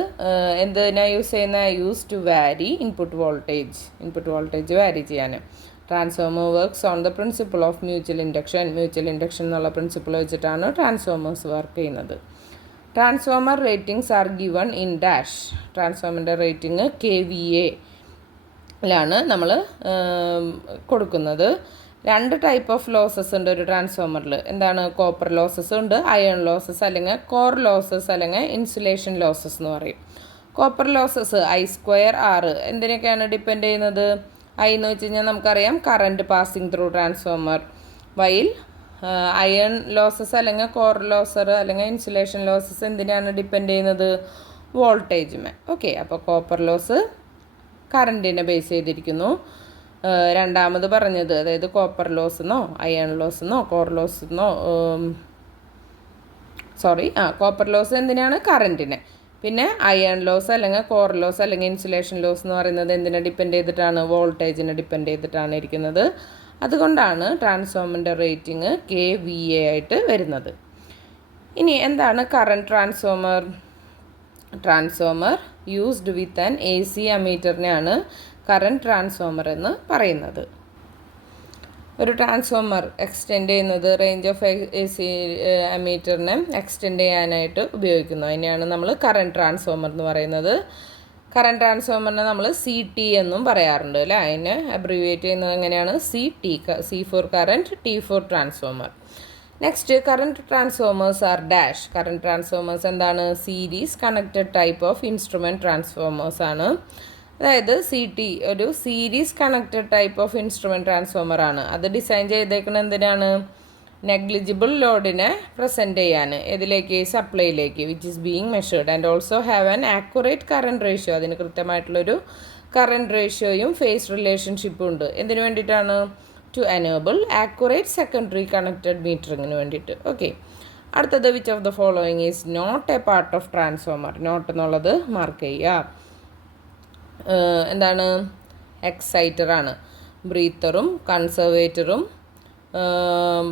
എന്തിനാണ് യൂസ് ചെയ്യുന്നത്? Use to vary input voltage vary ചെയ്യാൻ. Transformer works on the principle of mutual induction. Mutual induction എന്നുള്ള പ്രിൻസിപ്പിൾ വെച്ചിട്ടാണ് ട്രാൻസ്ഫോമേഴ്സ് വർക്ക് ചെയ്യുന്നത്. Transformer ratings are given in dash. ട്രാൻസ്ഫോമറിൻ്റെ റേറ്റിംഗ് KVA-ലാണ് നമ്മൾ കൊടുക്കുന്നത്. 2 ടൈപ്പ് ഓഫ് ലോസസ് ഉണ്ട് ഒരു ട്രാൻസ്ഫോമറിൽ. എന്താണ്? കോപ്പർ ലോസസ് ഉണ്ട്, അയൺ ലോസസ് അല്ലെങ്കിൽ കോർ ലോസസ് അല്ലെങ്കിൽ ഇൻസുലേഷൻ ലോസസ് എന്ന് പറയും. കോപ്പർ ലോസസ് I²R എന്തിനൊക്കെയാണ് ഡിപ്പെൻഡ് ചെയ്യുന്നത്? I എന്ന് വെച്ച് കഴിഞ്ഞാൽ നമുക്കറിയാം current passing through transformer. While iron losses അല്ലെങ്കിൽ കോർ ലോസർ അല്ലെങ്കിൽ ഇൻസുലേഷൻ ലോസസ് എന്തിനാണ് ഡിപ്പെൻഡ് ചെയ്യുന്നത്? വോൾട്ടേജുമേ. ഓക്കെ, അപ്പോൾ കോപ്പർ ലോസ് കറണ്ടിനെ ബേസ് ചെയ്തിരിക്കുന്നു. രണ്ടാമത് പറഞ്ഞത്, അതായത് കോപ്പർ ലോസ് എന്നോ അയൺ ലോസ് എന്നോ കോർ ലോസ് എന്നോ കോപ്പർ ലോസ് എന്തിനാണ്? കറണ്ടിനെ. പിന്നെ അയൺ ലോസ് അല്ലെങ്കിൽ കോർ ലോസ് അല്ലെങ്കിൽ ഇൻസുലേഷൻ ലോസ് എന്ന് പറയുന്നത് എന്തിനെ ഡിപ്പെൻഡ് ചെയ്തിട്ടാണ്? വോൾട്ടേജിനെ ഡിപ്പെൻഡ് ചെയ്തിട്ടാണ് ഇരിക്കുന്നത്. അതുകൊണ്ടാണ് ട്രാൻസ്ഫോമറിൻ്റെ റേറ്റിംഗ് KVA ആയിട്ട് വരുന്നത്. ഇനി എന്താണ് current transformer? Transformer used with an AC അമ്മീറ്ററിനെയാണ് കറണ്ട് ട്രാൻസ്ഫോമർ എന്ന് പറയുന്നത്. ഒരു ട്രാൻസ്ഫോമർ എക്സ്റ്റെൻഡ് ചെയ്യുന്നത് റേഞ്ച് ഓഫ് എ സി അമ്മീറ്ററിനെ എക്സ്റ്റെൻഡ് ചെയ്യാനായിട്ട് ഉപയോഗിക്കുന്നു. അതിനെയാണ് നമ്മൾ കറണ്ട് ട്രാൻസ്ഫോമർ എന്ന് പറയുന്നത്. കറണ്ട് ട്രാൻസ്ഫോമറിനെ നമ്മൾ CT എന്നും പറയാറുണ്ട് അല്ലേ. അതിനെ അബ്രിവിയേറ്റ് ചെയ്യുന്നത് എങ്ങനെയാണ്? CT, C for current, T for transformer. Next, current transformers are dash. Current transformers എന്താണ്? Series connected type of instrument transformers ആണ്. അതായത് CT ഒരു series connected type of instrument transformer ആണ്. അത് ഡിസൈൻ ചെയ്തേക്കുന്നത് എന്തിനാണ്? നെഗ്ലിജിബിൾ ലോഡിനെ പ്രസൻറ്റ് ചെയ്യാൻ. ഇതിലേക്ക്? സപ്ലൈയിലേക്ക്, which is being measured and also have an accurate current ratio. അതിന് കൃത്യമായിട്ടുള്ളൊരു കറണ്ട് റേഷ്യോയും ഫേസ് റിലേഷൻഷിപ്പും ഉണ്ട്. എന്തിനു വേണ്ടിയിട്ടാണ്? To enable accurate secondary connected മീറ്ററിങ്ങിന് വേണ്ടിയിട്ട്. ഓക്കെ. അടുത്തത്, which of the following is not a part of transformer. Not എന്നുള്ളത് മാർക്ക് ചെയ്യുക. എന്താണ്? എക്സൈറ്ററാണ്. ബ്രീത്തറും കൺസർവേറ്ററും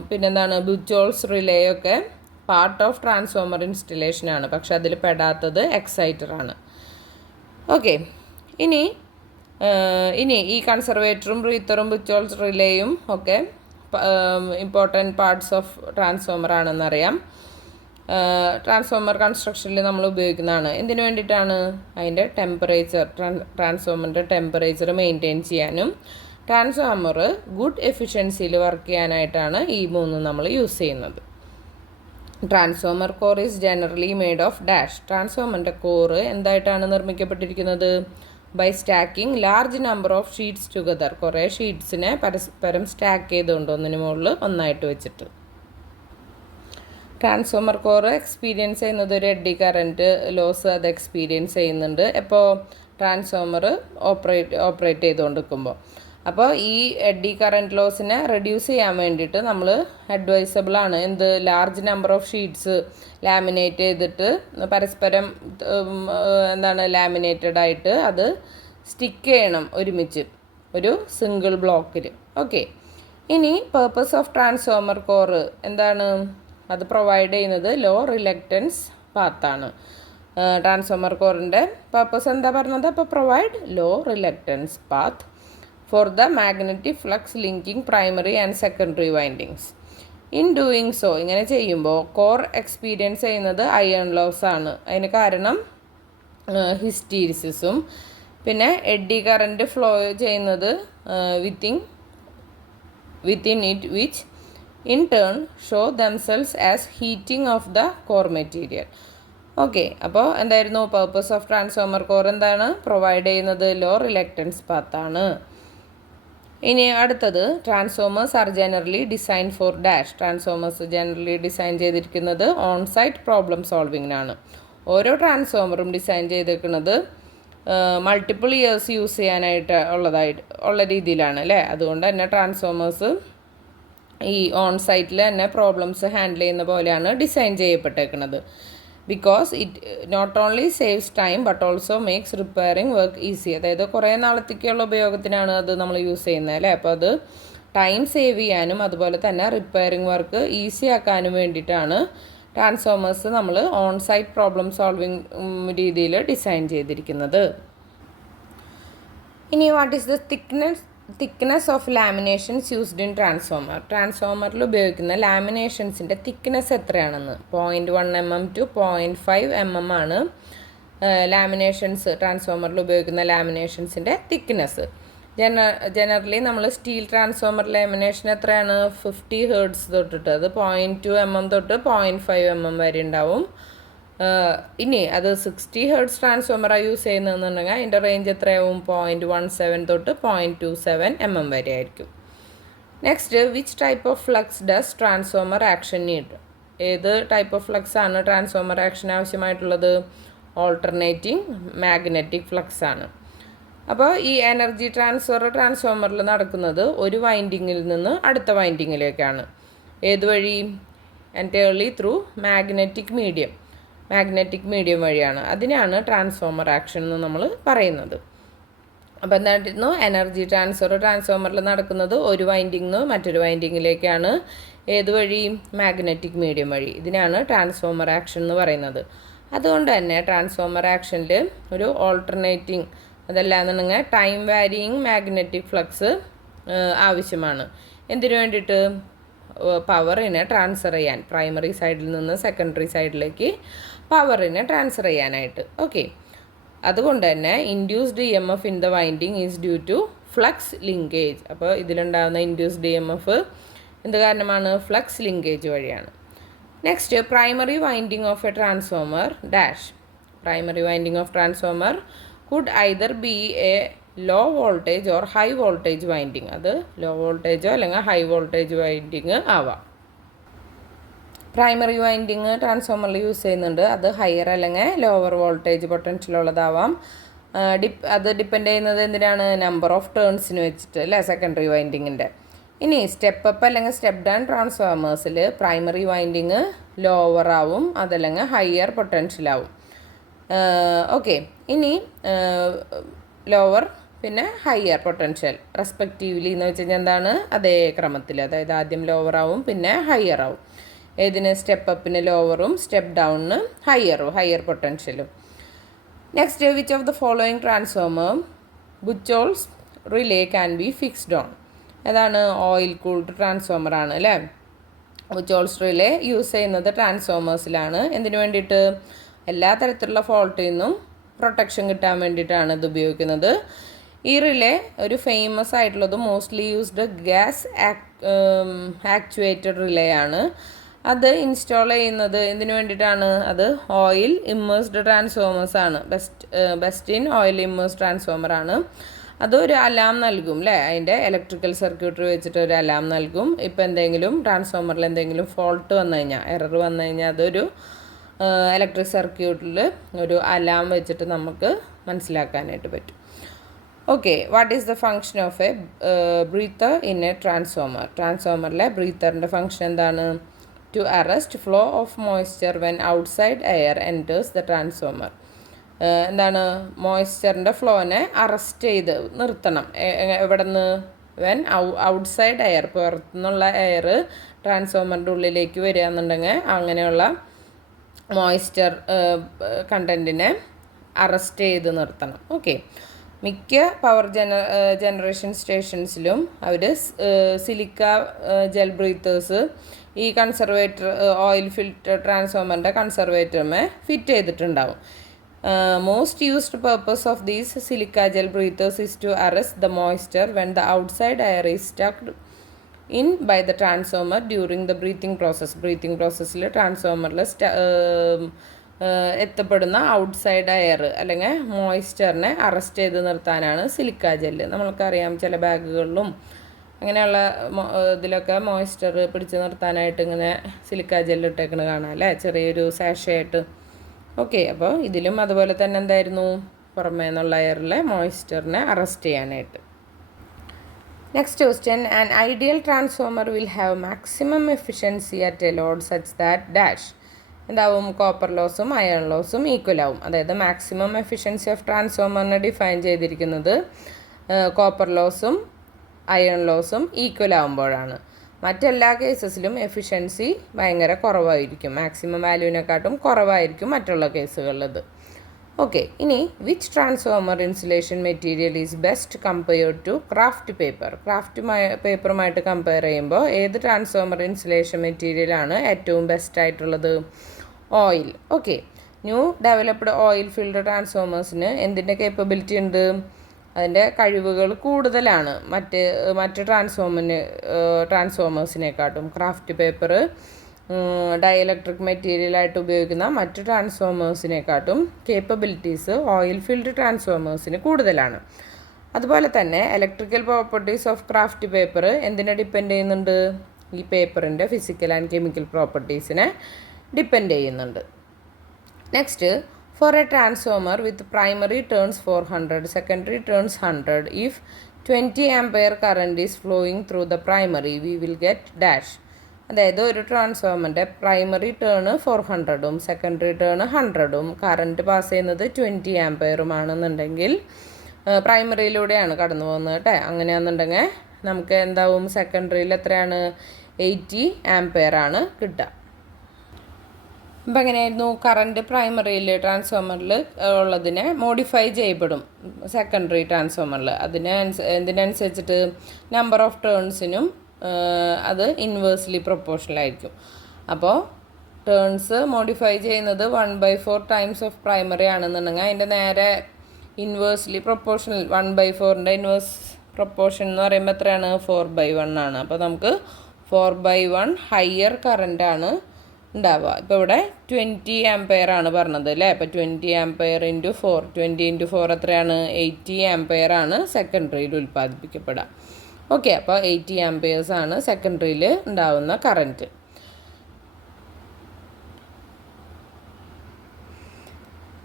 പിന്നെന്താണ്? ബുച്ചോൾസ് റിലേയൊക്കെ പാർട്ട് ഓഫ് ട്രാൻസ്ഫോമർ ഇൻസ്റ്റലേഷനാണ്. പക്ഷെ അതിൽ പെടാത്തത് എക്സൈറ്ററാണ്. ഓക്കെ. ഇനി ഈ കൺസർവേറ്ററും ബ്രീത്തറും ബുച്ചോൾസ് റിലേയും ഒക്കെ ഇമ്പോർട്ടൻറ്റ് പാർട്സ് ഓഫ് ട്രാൻസ്ഫോമർ ആണെന്നറിയാം. ട്രാൻസ്ഫോമർ കൺസ്ട്രക്ഷനിൽ നമ്മൾ ഉപയോഗിക്കുന്നതാണ്. എന്തിനു വേണ്ടിയിട്ടാണ്? അതിൻ്റെ ടെമ്പറേച്ചർ, ട്രാൻസ്ഫോമറിൻ്റെ ടെമ്പറേച്ചർ മെയിൻറ്റെയിൻ ചെയ്യാനും ട്രാൻസ്ഫോമർ ഗുഡ് എഫിഷ്യൻസിയിൽ വർക്ക് ചെയ്യാനായിട്ടാണ് ഈ മൂന്നും നമ്മൾ യൂസ് ചെയ്യുന്നത്. Transformer core is generally made of dash. ട്രാൻസ്ഫോമറിൻ്റെ കോറ് എന്തായിട്ടാണ് നിർമ്മിക്കപ്പെട്ടിരിക്കുന്നത്? By stacking large number of sheets together. കുറേ ഷീറ്റ്സിനെ പരസ്പരം സ്റ്റാക്ക് ചെയ്തുകൊണ്ട് ഒന്നിനു മുകളിൽ ഒന്നായിട്ട് വെച്ചിട്ട്. ട്രാൻസ്ഫോമർ കോർ എക്സ്പീരിയൻസ് ചെയ്യുന്നത് ഒരു എഡ്ഡി കറൻറ്റ് ലോസ് അത് എക്സ്പീരിയൻസ് ചെയ്യുന്നുണ്ട്. എപ്പോൾ? ട്രാൻസ്ഫോമർ ഓപ്പറേറ്റ് ചെയ്തുകൊണ്ടിരിക്കുമ്പോൾ. അപ്പോൾ ഈ എഡ്ഡി കറൻറ്റ് ലോസിനെ റെഡ്യൂസ് ചെയ്യാൻ വേണ്ടിയിട്ട് നമ്മൾ അഡ്വൈസബിൾ ആണ് എന്ത്? Large number of sheets laminate ചെയ്തിട്ട് പരസ്പരം ലാമിനേറ്റഡ് ആയിട്ട് അത് സ്റ്റിക്ക് ചെയ്യണം ഒരുമിച്ച് ഒരു സിംഗിൾ ബ്ലോക്കിൽ. ഓക്കെ. ഇനി പേർപ്പസ് ഓഫ് ട്രാൻസ്ഫോമർ കോർ എന്താണ്? അത് പ്രൊവൈഡ് ചെയ്യുന്നത് ലോ റിലക്റ്റൻസ് പാത്താണ്. ട്രാൻസ്ഫോമർ കോറിൻ്റെ പർപ്പസ് എന്താ പറഞ്ഞത്? അപ്പോൾ provide low reluctance path for the magnetic flux linking primary and secondary windings. In doing so, ഇങ്ങനെ ചെയ്യുമ്പോൾ കോർ എക്സ്പീരിയൻസ് ചെയ്യുന്നത് അയൺ ലോസ് ആണ്. അതിന് കാരണം ഹിസ്റ്റീരിസിസും പിന്നെ എഡ്ഡി കറൻറ്റ് ഫ്ലോ ചെയ്യുന്നത് within it which in turn show themselves as heating of the core material. Okay. അപ്പോൾ എന്തായിരുന്നു പർപ്പസ് ഓഫ് ട്രാൻസ്ഫോമർ കോർ? എന്താണ്? പ്രൊവൈഡ് ചെയ്യുന്നത് ലോ റിലക്റ്റൻസ് പാത്താണ്. ഇനി അടുത്തത്, transformers are generally design for dash. Transformers generally design ചെയ്തിരിക്കുന്നത് on site problem സോൾവിങ്ങിനാണ്. ഓരോ ട്രാൻസ്ഫോമറും design ചെയ്തിരിക്കുന്നത് multiple years use ചെയ്യാനായിട്ട് ഉള്ള രീതിയിലാണ് അല്ലേ. അതുകൊണ്ട് തന്നെ ട്രാൻസ്ഫോമേഴ്സ് ഈ ഓൺ സൈറ്റിൽ തന്നെ പ്രോബ്ലംസ് ഹാൻഡിൽ ചെയ്യുന്ന പോലെയാണ് ഡിസൈൻ ചെയ്യപ്പെട്ടേക്കുന്നത്. Because it not only saves time but also makes repairing work easy. അതായത് കുറേ നാളത്തേക്കുള്ള ഉപയോഗത്തിനാണ് അത് നമ്മൾ യൂസ് ചെയ്യുന്നത് അല്ലേ. അപ്പോൾ അത് ടൈം സേവ് ചെയ്യാനും അതുപോലെ തന്നെ റിപ്പയറിങ് വർക്ക് ഈസി ആക്കാനും വേണ്ടിയിട്ടാണ് ട്രാൻസ്ഫോമേഴ്സ് നമ്മൾ ഓൺ സൈറ്റ് പ്രോബ്ലം സോൾവിങ് രീതിയിൽ ഡിസൈൻ ചെയ്തിരിക്കുന്നത്. ഇനി what is the thickness of laminations used in transformer. ട്രാൻസ്ഫോമറിൽ ഉപയോഗിക്കുന്ന ലാമിനേഷൻസിൻ്റെ തിക്നെസ് എത്രയാണെന്ന് 0.1 mm to 0.5 mm ആണ് ലാമിനേഷൻസ്. ട്രാൻസ്ഫോമറിൽ ഉപയോഗിക്കുന്ന ലാമിനേഷൻസിൻ്റെ തിക്നെസ്. ജനറലി നമ്മൾ സ്റ്റീൽ ട്രാൻസ്ഫോമർ ലാമിനേഷൻ എത്രയാണ്? 50 Hz തൊട്ടിട്ട്, അത് 0.2 mm തൊട്ട് 0.5 mm വരെ ഉണ്ടാവും. ഇനി അത് 60 Hz ട്രാൻസ്ഫോമറാണ് യൂസ് ചെയ്യുന്നതെന്നുണ്ടെങ്കിൽ അതിൻ്റെ റേഞ്ച് എത്രയാവും? 0.17 തൊട്ട് 0.27 mm വരെ ആയിരിക്കും. Next, which type of flux does transformer action need. ഏത് ടൈപ്പ് ഓഫ് ഫ്ലക്സ് ആണ് ട്രാൻസ്ഫോമർ ആക്ഷൻ ആവശ്യമായിട്ടുള്ളത്? ഓൾട്ടർനേറ്റിംഗ് മാഗ്നറ്റിക് ഫ്ലക്സ് ആണ്. അപ്പോൾ ഈ എനർജി ട്രാൻസ്ഫോമറിൽ നടക്കുന്നത് ഒരു വൈൻഡിങ്ങിൽ നിന്ന് അടുത്ത വൈൻഡിങ്ങിലേക്കാണ്. ഏതുവഴി? എൻറ്റയർലി ത്രൂ മാഗ്നറ്റിക് മീഡിയം വഴിയാണ്. അതിനാണ് ട്രാൻസ്ഫോമർ ആക്ഷൻ എന്ന് നമ്മൾ പറയുന്നത്. അപ്പോൾ എന്തായിരുന്നു? എനർജി ട്രാൻസ്ഫോമറിൽ നടക്കുന്നത് ഒരു വൈൻഡിങ്ങിൽ നിന്ന് മറ്റൊരു വൈൻഡിങ്ങിലേക്കാണ്. ഏതുവഴി? മാഗ്നറ്റിക് മീഡിയം വഴി. ഇതിനാണ് ട്രാൻസ്ഫോമർ ആക്ഷൻ എന്ന് പറയുന്നത്. അതുകൊണ്ട് തന്നെ ട്രാൻസ്ഫോമർ ആക്ഷനിൽ ഒരു ഓൾട്ടർനേറ്റിംഗ് അതല്ലാന്നുണ്ടെങ്കിൽ ടൈം വാരിയിങ് മാഗ്നറ്റിക് ഫ്ലക്സ് ആവശ്യമാണ്. എന്തിനു വേണ്ടിയിട്ട്? പവറിനെ ട്രാൻസ്ഫർ ചെയ്യാൻ, പ്രൈമറി സൈഡിൽ നിന്ന് സെക്കൻഡറി സൈഡിലേക്ക് പവറിനെ ട്രാൻസ്ഫർ ചെയ്യാനായിട്ട്. ഓക്കെ, അതുകൊണ്ട് തന്നെ induced EMF in the winding is due to flux linkage. അപ്പോൾ ഇതിലുണ്ടാകുന്ന ഇൻഡ്യൂസ്ഡ് EMF എന്ത് കാരണമാണ്? ഫ്ലക്സ് ലിങ്കേജ് വഴിയാണ്. Next, primary winding of a transformer dash. Primary winding of transformer could either be a low voltage or high voltage winding. അത് low വോൾട്ടേജോ അല്ലെങ്കിൽ high voltage winding ആവാം. Primary winding ട്രാൻസ്ഫോമറിൽ use ചെയ്യുന്നുണ്ട്. അത് ഹയർ അല്ലെങ്കിൽ lower voltage potential ഉള്ളതാവാം. അത് depend ചെയ്യുന്നത് എന്തിനാണ്? നമ്പർ ഓഫ് ടേൺസിന് വെച്ചിട്ട് അല്ലേ, സെക്കൻഡറി വൈൻഡിങ്ങിൻ്റെ. ഇനി സ്റ്റെപ്പ് അപ്പ് അല്ലെങ്കിൽ സ്റ്റെപ്പ് ഡൗൺ ട്രാൻസ്ഫോമേഴ്സിൽ പ്രൈമറി വൈൻഡിങ് ലോവർ ആവും, അതല്ലെങ്കിൽ ഹയർ പൊട്ടൻഷ്യൽ ആവും. ഓക്കെ, ഇനി ലോവർ പിന്നെ ഹയർ പൊട്ടൻഷ്യൽ റെസ്പെക്റ്റീവ്ലി എന്ന് വെച്ച് കഴിഞ്ഞാൽ എന്താണ്? അതേ ക്രമത്തിൽ, അതായത് ആദ്യം ലോവർ ആവും പിന്നെ ഹയർ ആവും. ഏതിന്? സ്റ്റെപ്പ് അപ്പിന് ലോവറും സ്റ്റെപ്പ് ഡൗണിന് ഹയർ പൊട്ടൻഷ്യലും. Next, which of the following transformer Buchholz relay can be fixed on? അതാണ് ഓയിൽ കൂൾഡ് ട്രാൻസ്ഫോമർ ആണ് അല്ലേ. ബുച്ചോൾസ് റിലേ യൂസ് ചെയ്യുന്നത് ട്രാൻസ്ഫോമേഴ്സിലാണ്. എന്തിനു വേണ്ടിയിട്ട്? എല്ലാ തരത്തിലുള്ള ഫോൾട്ടിൽ നിന്നും പ്രൊട്ടക്ഷൻ കിട്ടാൻ വേണ്ടിയിട്ടാണ് ഇത് ഉപയോഗിക്കുന്നത്. ഈ റിലേ ഒരു ഫേമസ് ആയിട്ടുള്ളത് mostly used gas actuated relay ആണ്. അത് ഇൻസ്റ്റാൾ ചെയ്യുന്നത് എന്തിനു വേണ്ടിയിട്ടാണ്? അത് ഓയിൽ ഇമ്മേഴ്സ്ഡ് ട്രാൻസ്ഫോമേഴ്സ് ആണ്. Best in oil immersed transformer ആണ്. അതൊരു അലാം നൽകും അല്ലേ, അതിൻ്റെ ഇലക്ട്രിക്കൽ സർക്യൂട്ടറി വെച്ചിട്ട് ഒരു അലാം നൽകും. ഇപ്പോൾ എന്തെങ്കിലും ട്രാൻസ്ഫോമറിൽ എന്തെങ്കിലും ഫോൾട്ട് വന്നു കഴിഞ്ഞാൽ, എറർ വന്നു കഴിഞ്ഞാൽ അതൊരു ഇലക്ട്രിക് സർക്യൂട്ടിൽ ഒരു അലാം വെച്ചിട്ട് നമുക്ക് മനസ്സിലാക്കാനായിട്ട് പറ്റും. Okay, what is the function of a breather in a transformer? ട്രാൻസ്ഫോമറിലെ ബ്രീത്തറിൻ്റെ ഫങ്ഷൻ എന്താണ്? To arrest flow of moisture when outside air enters the transformer. എന്താണ്? മോയ്സ്ചറിൻ്റെ ഫ്ലോനെ അറസ്റ്റ് ചെയ്ത് നിർത്തണം. എവിടെ നിന്ന്? വെൻ ഔട്ട്സൈഡ് എയർ, പുറത്തുനിന്നുള്ള എയർ ട്രാൻസ്ഫോമറിൻ്റെ ഉള്ളിലേക്ക് വരിക എന്നുണ്ടെങ്കിൽ അങ്ങനെയുള്ള മോയ്സ്ചർ കണ്ടൻറ്റിനെ അറസ്റ്റ് ചെയ്ത് നിർത്തണം. ഓക്കെ, മിക്ക പവർ ജനറേഷൻ സ്റ്റേഷൻസിലും അവർ സിലിക്ക ജെൽ ബ്രീത്തേഴ്സ് ഈ കൺസർവേറ്റർ ഓയിൽ ഫിൽറ്റർ ട്രാൻസ്ഫോമറിൻ്റെ കൺസർവേറ്ററുമേ ഫിറ്റ് ചെയ്തിട്ടുണ്ടാവും. Most used purpose of these silica gel breathers is to arrest the moisture when the outside air is stucked in by the transformer during the breathing process. Breathing പ്രോസസ്സിൽ ട്രാൻസ്ഫോമറിൽ എത്തപ്പെടുന്ന outside air അല്ലെങ്കിൽ മോയ്സ്ചറിനെ arrest ചെയ്ത് നിർത്താനാണ് silica gel. നമ്മൾക്കറിയാം ചില ബാഗുകളിലും അങ്ങനെയുള്ള ഇതിലൊക്കെ moisture പിടിച്ച് നിർത്താനായിട്ട് ഇങ്ങനെ സിലിക്ക ജെല്ല് ഇട്ടേക്കണ കാണാം അല്ലേ, ചെറിയൊരു സാഷയായിട്ട്. ഓക്കെ, അപ്പോൾ ഇതിലും അതുപോലെ തന്നെ എന്തായിരുന്നു? പുറമേ നിന്നുള്ള എയറിലെ മോയ്സ്ചറിനെ അറസ്റ്റ് ചെയ്യാനായിട്ട്. Next question, an ideal transformer will have maximum efficiency at a load such that dash. എന്താവും? കോപ്പർ ലോസും അയൺ ലോസും ഈക്വൽ ആവും. അതായത് മാക്സിമം എഫിഷ്യൻസി ഓഫ് ട്രാൻസ്ഫോമറിനെ ഡിഫൈൻ ചെയ്തിരിക്കുന്നത് കോപ്പർ ലോസും അയൺ ലോസും ഈക്വൽ ആവുമ്പോഴാണ്. മറ്റെല്ലാ കേസസിലും എഫിഷ്യൻസി ഭയങ്കര കുറവായിരിക്കും, മാക്സിമം വാല്യൂവിനെക്കാട്ടും കുറവായിരിക്കും മറ്റുള്ള കേസുകളിലത്. ഓക്കെ, ഇനി which transformer insulation material is best compared to kraft paper? Kraft പേപ്പറുമായിട്ട് കമ്പയർ ചെയ്യുമ്പോൾ ഏത് ട്രാൻസ്ഫോമർ ഇൻസുലേഷൻ മെറ്റീരിയലാണ് ഏറ്റവും ബെസ്റ്റ് ആയിട്ടുള്ളത്? Oil. Okay, new developed oil filled ട്രാൻസ്ഫോമേഴ്സിന് എന്തിൻ്റെ കേപ്പബിലിറ്റി ഉണ്ട്? അതിൻ്റെ കഴിവുകൾ കൂടുതലാണ് മറ്റ് ട്രാൻസ്ഫോമേഴ്സിനെക്കാട്ടും. ക്രാഫ്റ്റ് പേപ്പർ ഡൈഇലക്ട്രിക് മെറ്റീരിയലായിട്ട് ഉപയോഗിക്കുന്ന മറ്റ് ട്രാൻസ്ഫോമേഴ്സിനെക്കാട്ടും കേപ്പബിലിറ്റീസ് ഓയിൽ ഫീൽഡ് ട്രാൻസ്ഫോമേഴ്സിന് കൂടുതലാണ്. അതുപോലെ തന്നെ electrical properties of kraft paper എന്തിനെ ഡിപ്പെൻഡ് ചെയ്യുന്നുണ്ട്? ഈ പേപ്പറിൻ്റെ ഫിസിക്കൽ ആൻഡ് കെമിക്കൽ പ്രോപ്പർട്ടീസിനെ ഡിപ്പെൻഡ് ചെയ്യുന്നുണ്ട്. Next, for a transformer with primary turns 400, secondary turns 100, if 20 ampere current is flowing through the primary, we will get dash. അതായത് ഒരു ട്രാൻസ്ഫോമറിൻ്റെ primary turn 400ഉം സെക്കൻഡറി ടേൺ 100ഉം കറണ്ട് പാസ് ചെയ്യുന്നത് 20 ആംപെയറുമാണെന്നുണ്ടെങ്കിൽ പ്രൈമറിയിലൂടെയാണ് കടന്നു പോകുന്നത് കേട്ടോ. അങ്ങനെയാണെന്നുണ്ടെങ്കിൽ നമുക്ക് എന്താവും? സെക്കൻഡറിയിൽ എത്രയാണ്? 80 ആംപെയറാണ് കിട്ടുക. അപ്പം എങ്ങനെയായിരുന്നു? കറണ്ട് പ്രൈമറിയിൽ ട്രാൻസ്ഫോമറിൽ ഉള്ളതിനെ മോഡിഫൈ ചെയ്യപ്പെടും സെക്കൻഡറി ട്രാൻസ്ഫോമറിൽ. എന്തിനനുസരിച്ചിട്ട്? നമ്പർ ഓഫ് ടേൺസിനും അത് ഇൻവേഴ്സ്ലി പ്രൊപ്പോർഷണൽ ആയിരിക്കും. അപ്പോൾ ടേൺസ് മോഡിഫൈ ചെയ്യുന്നത് 1/4 ടൈംസ് ഓഫ് പ്രൈമറി ആണെന്നുണ്ടെങ്കിൽ അതിൻ്റെ നേരെ ഇൻവേഴ്സ്ലി പ്രൊപ്പോർഷണൽ 1/4ൻ്റെ ഇൻവേഴ്സ് പ്രൊപ്പോർഷൻ എന്ന് പറയുമ്പോൾ എത്രയാണ് 4/1 ആണ്. അപ്പോൾ നമുക്ക് 4/1 ഹയർ കറൻ്റാണ് ഉണ്ടാവുക. ഇപ്പോൾ ഇവിടെ 20 ആംപെയർ ആണ് പറഞ്ഞത് അല്ലേ. അപ്പോൾ 20 ആംപെയർ ഇൻറ്റു 4, 20 ഇൻറ്റു 4 എത്രയാണ് 80 ആംപെയർ ആണ് സെക്കൻഡറിയിൽ ഉൽപ്പാദിപ്പിക്കപ്പെടുക. ഓക്കെ, അപ്പോൾ 80 ആംപെയേഴ്സ് ആണ് സെക്കൻഡറിയിൽ ഉണ്ടാവുന്ന current.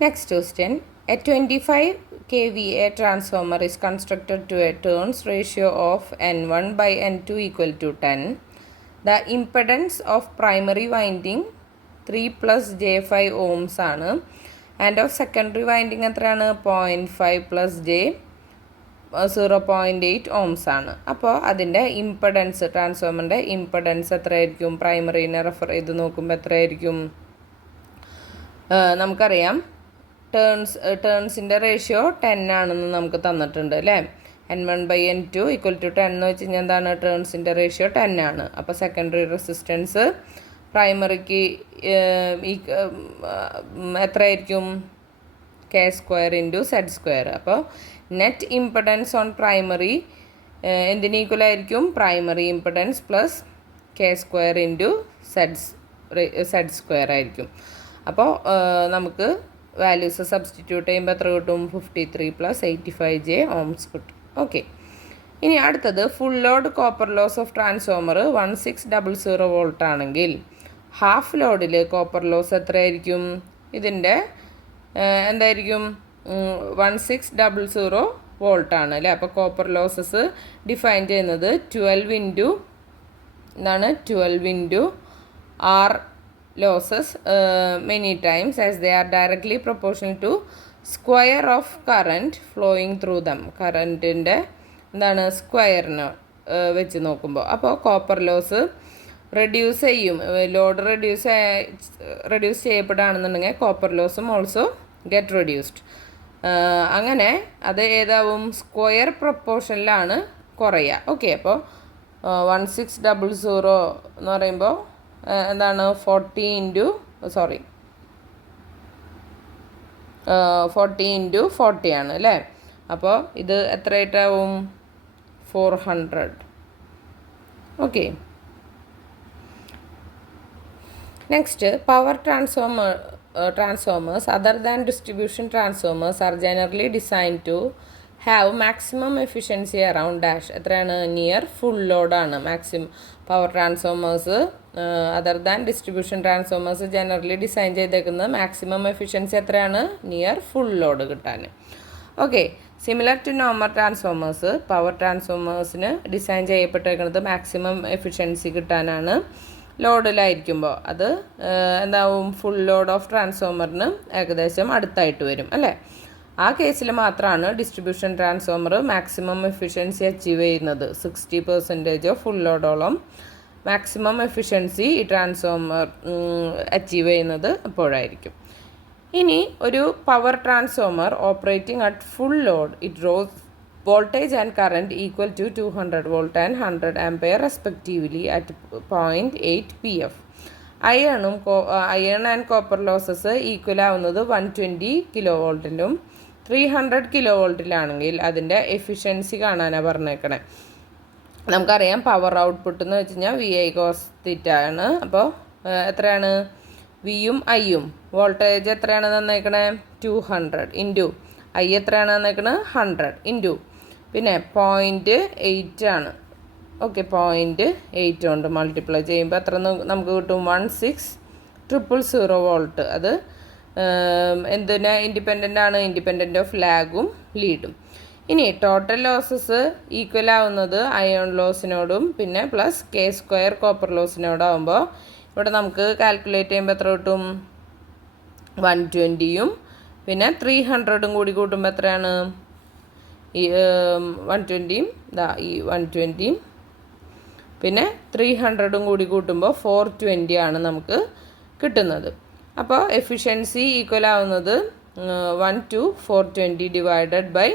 Next question. A 25 kVA transformer is constructed to a turns ratio of N1/N2 equal to 10. The impedance of primary winding 3 plus J5 ohms ആണ്. ആൻഡ് ഓഫ് സെക്കൻഡറി വൈൻഡിങ് എത്രയാണ് 0.5 plus J 0.8 ohms ആണ്. അപ്പോൾ അതിൻ്റെ impedance, ട്രാൻസ്ഫോമറിൻ്റെ impedance എത്രയായിരിക്കും? പ്രൈമറീനെ refer ചെയ്ത് നോക്കുമ്പോൾ എത്രയായിരിക്കും? നമുക്കറിയാം ടേൺസിൻ്റെ റേഷ്യോ 10 ആണെന്ന് നമുക്ക് തന്നിട്ടുണ്ട് അല്ലേ. N1/N2 ഈക്വൽ ടു 10 എന്ന് വെച്ച് കഴിഞ്ഞാൽ എന്താണ്? ടേൺസിൻ്റെ റേഷ്യോ 10 ആണ്. അപ്പോൾ സെക്കൻഡറി റെസിസ്റ്റൻസ് പ്രൈമറിക്ക് എത്രയായിരിക്കും? K² into Z². അപ്പോൾ നെറ്റ് ഇംപെഡൻസ് ഓൺ പ്രൈമറി എന്തിന് ഈക്വൽ ആയിരിക്കും? Primary impedance plus K² into Z² ആയിരിക്കും. അപ്പോൾ നമുക്ക് വാല്യൂസ് സബ്സ്റ്റിറ്റ്യൂട്ട് ചെയ്യുമ്പോൾ എത്ര കിട്ടും? 53 പ്ലസ് 85 J ohms കിട്ടും. ഓക്കെ, ഇനി അടുത്തത് full load copper loss of transformer 1600 volt ആണെങ്കിൽ ഹാഫ് ലോഡിൽ കോപ്പർ ലോസ് എത്രയായിരിക്കും? ഇതിൻ്റെ എന്തായിരിക്കും? 1600 വോൾട്ട് ആണ് അല്ലേ. അപ്പോൾ കോപ്പർ ലോസസ് ഡിഫൈൻ ചെയ്യുന്നത് 12 into R losses many times as they are directly proportional to square of current flowing through them. കറൻറ്റിൻ്റെ എന്താണ് സ്ക്വയറിന് വെച്ച് നോക്കുമ്പോൾ. അപ്പോൾ കോപ്പർ ലോസ് റെഡ്യൂസ് ചെയ്യും. ലോഡ് റെഡ്യൂസ് ചെയ്യപ്പെടുകയാണെന്നുണ്ടെങ്കിൽ കോപ്പർ ലോസും ഓൾസോ ഗെറ്റ് റെഡ്യൂസ്ഡ്. അങ്ങനെ അത് ഏതാവും? സ്ക്വയർ പ്രൊപ്പോർഷനിലാണ് കുറയുക. ഓക്കെ, അപ്പോൾ 1600 എന്ന് പറയുമ്പോൾ എന്താണ് 40 ഇൻറ്റു 40 ആണ് അല്ലേ. അപ്പോൾ ഇത് എത്രയായിട്ടാവും? 400. Okay, next power transformers other than distribution transformers are generally designed to have maximum efficiency around dash. എത്രയാണ്? നിയർ ഫുൾ ലോഡാണ്. Power transformers other than distribution transformers generally design ചെയ്തേക്കുന്നത് മാക്സിമം എഫിഷ്യൻസി എത്രയാണ്? നിയർ ഫുൾ ലോഡ് കിട്ടാൻ. Okay, similar to normal transformers power ട്രാൻസ്ഫോമേഴ്സിന് design ചെയ്യപ്പെട്ടേക്കുന്നത് maximum efficiency കിട്ടാനാണ്. ലോഡിലായിരിക്കുമ്പോൾ അത് എന്താവും? ഫുൾ ലോഡ് ഓഫ് ട്രാൻസ്ഫോമറിന് ഏകദേശം അടുത്തായിട്ട് വരും അല്ലേ. ആ കേസിൽ മാത്രമാണ് distribution transformer maximum efficiency achieve ചെയ്യുന്നത്. 60% ഓഫ് ഫുൾ ലോഡോളം മാക്സിമം എഫിഷ്യൻസി ഈ ട്രാൻസ്ഫോമർ അച്ചീവ് ചെയ്യുന്നത് അപ്പോഴായിരിക്കും. ഇനി ഒരു power transformer operating at full load it draws voltage and current equal to 200 volt and 100 ampere respectively at 0.8 pf. Iron and copper losses equal ആവുന്നത് 120 kilo വോൾട്ടിലും 300 kilo വോൾട്ടിലാണെങ്കിൽ അതിൻ്റെ efficiency കാണാനാണ് പറഞ്ഞേക്കണേ. നമുക്കറിയാം power output എന്ന് വെച്ച് കഴിഞ്ഞാൽ VI cos θ ആണ്. അപ്പോൾ എത്രയാണ്? വിയും ഐയും. വോൾട്ടേജ് എത്രയാണ് തന്നേക്കണേ? 200 ഇൻറ്റു ഐ എത്രയാണ് തന്നേക്കണത്? 100 ഇൻറ്റു പിന്നെ 0.8 ആണ്. ഓക്കെ, 0.8 കൊണ്ട് മൾട്ടിപ്ലൈ ചെയ്യുമ്പോൾ എത്ര നമുക്ക് കിട്ടും? 16,000 വോൾട്ട്. അത് എന്തിനാ ഇൻഡിപെൻഡൻ്റ് ആണ്? ഇൻഡിപെൻഡൻ്റ് ഓഫ് ലാഗും ലീഡും. ഇനി ടോട്ടൽ ലോസസ് ഈക്വൽ ആവുന്നത് അയോൺ ലോസിനോടും പിന്നെ പ്ലസ് K² കോപ്പർ ലോസിനോടാവുമ്പോൾ ഇവിടെ നമുക്ക് കാൽക്കുലേറ്റ് ചെയ്യുമ്പോൾ എത്ര കിട്ടും? 120യും പിന്നെ 300ഉം കൂടി കൂട്ടുമ്പോൾ എത്രയാണ്? ഈ 120യും ഈ 120യും പിന്നെ 300ഉം കൂടി കൂട്ടുമ്പോൾ 420 ആണ് നമുക്ക് കിട്ടുന്നത്. അപ്പോൾ എഫിഷ്യൻസി ഈക്വൽ ആവുന്നത് 1 to 420 divided by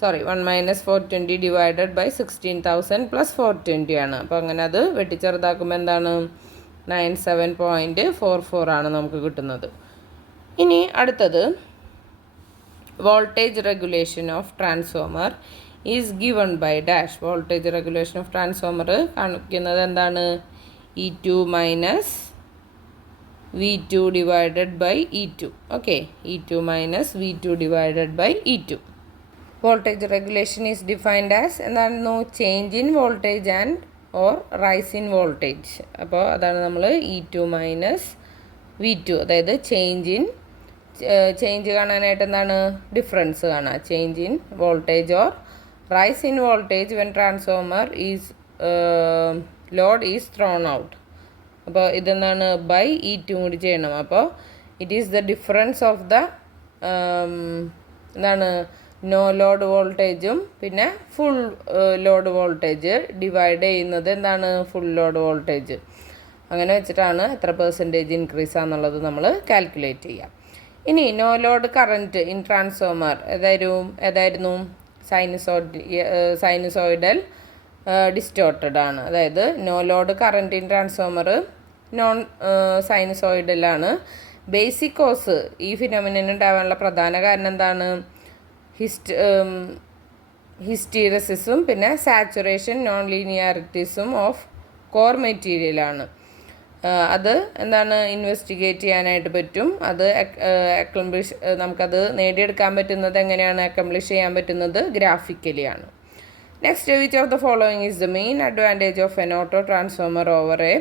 sorry 1 minus 420 divided by 16,000 plus 420 ആണ്. അപ്പോൾ അങ്ങനെ അത് വെട്ടിച്ചെറുതാക്കുമ്പോൾ എന്താണ് 97.44 ആണ് നമുക്ക് കിട്ടുന്നത്. ഇനി അടുത്തത് voltage regulation of transformer is given by dash. Voltage regulation of transformer കാണിക്കുന്നത് എന്താണ് E2 minus V2 divided by E2. Okay, E2 minus V2 divided by E2. Voltage regulation is defined as എന്തായിരുന്നു change in voltage and or rise in voltage. അപ്പോൾ അതാണ് നമ്മൾ E2 minus V2, അതായത് change കാണാനായിട്ട് എന്താണ് difference കാണുക. Change in voltage or rise in voltage when transformer is load is thrown out. അപ്പോൾ ഇതെന്താണ് ബൈ E2 കൂടി ചെയ്യണം. അപ്പോൾ it is the difference of the എന്താണ് നോ ലോഡ് വോൾട്ടേജും പിന്നെ ഫുൾ ലോഡ് വോൾട്ടേജ് ഡിവൈഡ് ചെയ്യുന്നത് എന്താണ് ഫുൾ ലോഡ് വോൾട്ടേജ്. അങ്ങനെ വെച്ചിട്ടാണ് എത്ര പെർസെൻറ്റേജ് ഇൻക്രീസ് ആണെന്നുള്ളത് നമ്മൾ കാൽക്കുലേറ്റ് ചെയ്യാം. ഇനി no load current in transformer ഏതായിരുന്നു സൈനുസോയിഡൽ ഡിസ്റ്റോർട്ടഡ് ആണ്. അതായത് no load current in transformer non സൈനുസോയിഡലാണ്. ബേസിക് കോസ് ഈ ഫിനോമിനൻ ഉണ്ടാവാനുള്ള പ്രധാന കാരണം എന്താണ് ഹിസ്റ്റീറസിസും പിന്നെ സാച്ചുറേഷൻ നോൺ ലീനിയാരിറ്റീസും ഓഫ് കോർ മെറ്റീരിയലാണ്. അത് എന്താണ് ഇൻവെസ്റ്റിഗേറ്റ് ചെയ്യാനായിട്ട് പറ്റും. അത് നമുക്കത് നേടിയെടുക്കാൻ പറ്റുന്നത് എങ്ങനെയാണ്, അക്കംപ്ലിഷ് ചെയ്യാൻ പറ്റുന്നത് ഗ്രാഫിക്കലിയാണ്. Next, which of the following is the main advantage of an auto transformer over a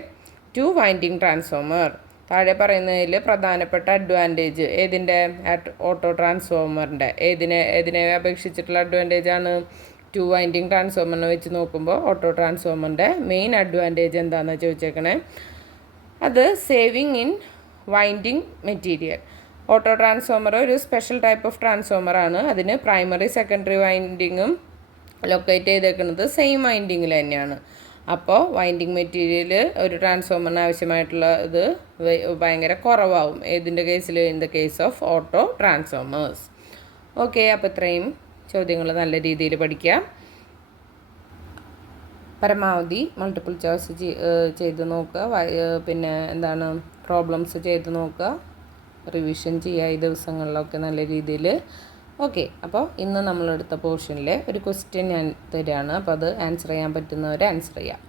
2 winding transformer. താഴെ പറയുന്നതിൽ പ്രധാനപ്പെട്ട അഡ്വാൻറ്റേജ് ഏതിൻ്റെ ഓട്ടോ ട്രാൻസ്ഫോമറിൻ്റെ ഏതിനെ അപേക്ഷിച്ചിട്ടുള്ള അഡ്വാൻറ്റേജാണ് 2 വൈൻഡിങ് ട്രാൻസ്ഫോമറിനെ വെച്ച് നോക്കുമ്പോൾ ഓട്ടോ ട്രാൻസ്ഫോമറിൻ്റെ മെയിൻ അഡ്വാൻറ്റേജ് എന്താണെന്ന് ചോദിച്ചേക്കണേ. അത് saving in winding material. Auto transformer ഒരു സ്പെഷ്യൽ ടൈപ്പ് ഓഫ് ട്രാൻസ്ഫോമറാണ്. അതിന് പ്രൈമറി സെക്കൻഡറി വൈൻഡിങ്ങും ലൊക്കേറ്റ് ചെയ്തേക്കുന്നത് സെയിം വൈൻഡിങ്ങിൽ തന്നെയാണ്. അപ്പോൾ വൈൻഡിങ് മെറ്റീരിയൽ ഒരു ട്രാൻസ്ഫോമറിന് ആവശ്യമായിട്ടുള്ള ഇത് ഭയങ്കര കുറവാകും. ഏതിൻ്റെ കേസിൽ? In the case of auto transformers. Okay, അപ്പോൾ ഇത്രയും ചോദ്യങ്ങൾ നല്ല രീതിയിൽ പഠിക്കാം. പരമാവധി മൾട്ടിപ്പിൾ ചോയ്സ് ചെയ്ത് നോക്കുക. പിന്നെ എന്താണ് പ്രോബ്ലംസ് ചെയ്ത് നോക്കുക, റിവിഷൻ ചെയ്യുക ഈ ദിവസങ്ങളിലൊക്കെ നല്ല രീതിയിൽ. ഓക്കെ, അപ്പോൾ ഇന്ന് നമ്മളെടുത്ത പോർഷനിലെ ഒരു ക്വസ്റ്റ്യൻ ഞാൻ തരികയാണ്. അപ്പോൾ അത് ആൻസർ ചെയ്യാൻ പറ്റുന്നവർ ആൻസർ ചെയ്യാം.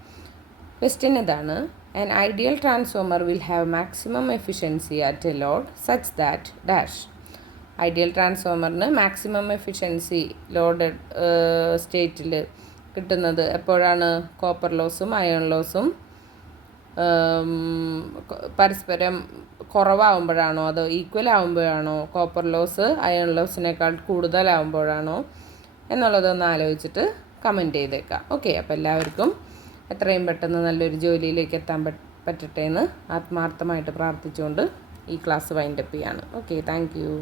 ക്വസ്റ്റ്യൻ ഇതാണ്: an ideal transformer will have maximum efficiency at a load such that dash. Ideal ട്രാൻസ്ഫോമറിന് മാക്സിമം എഫിഷ്യൻസി ലോഡ് സ്റ്റേറ്റിൽ കിട്ടുന്നത് എപ്പോഴാണ്? കോപ്പർ ലോസും അയൺ ലോസും പരസ്പരം കുറവാകുമ്പോഴാണോ അതോ ഈക്വൽ ആകുമ്പോഴാണോ? കോപ്പർ ലോസ് അയൺ ലോസിനേക്കാൾ കൂടുതലാകുമ്പോഴാണോ എന്നുള്ളതൊന്ന് ആലോചിച്ചിട്ട് കമൻറ്റ് ചെയ്തേക്കാം. ഓക്കെ, അപ്പോൾ എല്ലാവർക്കും എത്രയും പെട്ടെന്ന് നല്ലൊരു ജോലിയിലേക്ക് എത്താൻ പറ്റട്ടെ എന്ന് ആത്മാർത്ഥമായിട്ട് പ്രാർത്ഥിച്ചുകൊണ്ട് ഈ ക്ലാസ് വൈൻഡപ്പ് ചെയ്യാണ്. Okay, thank you.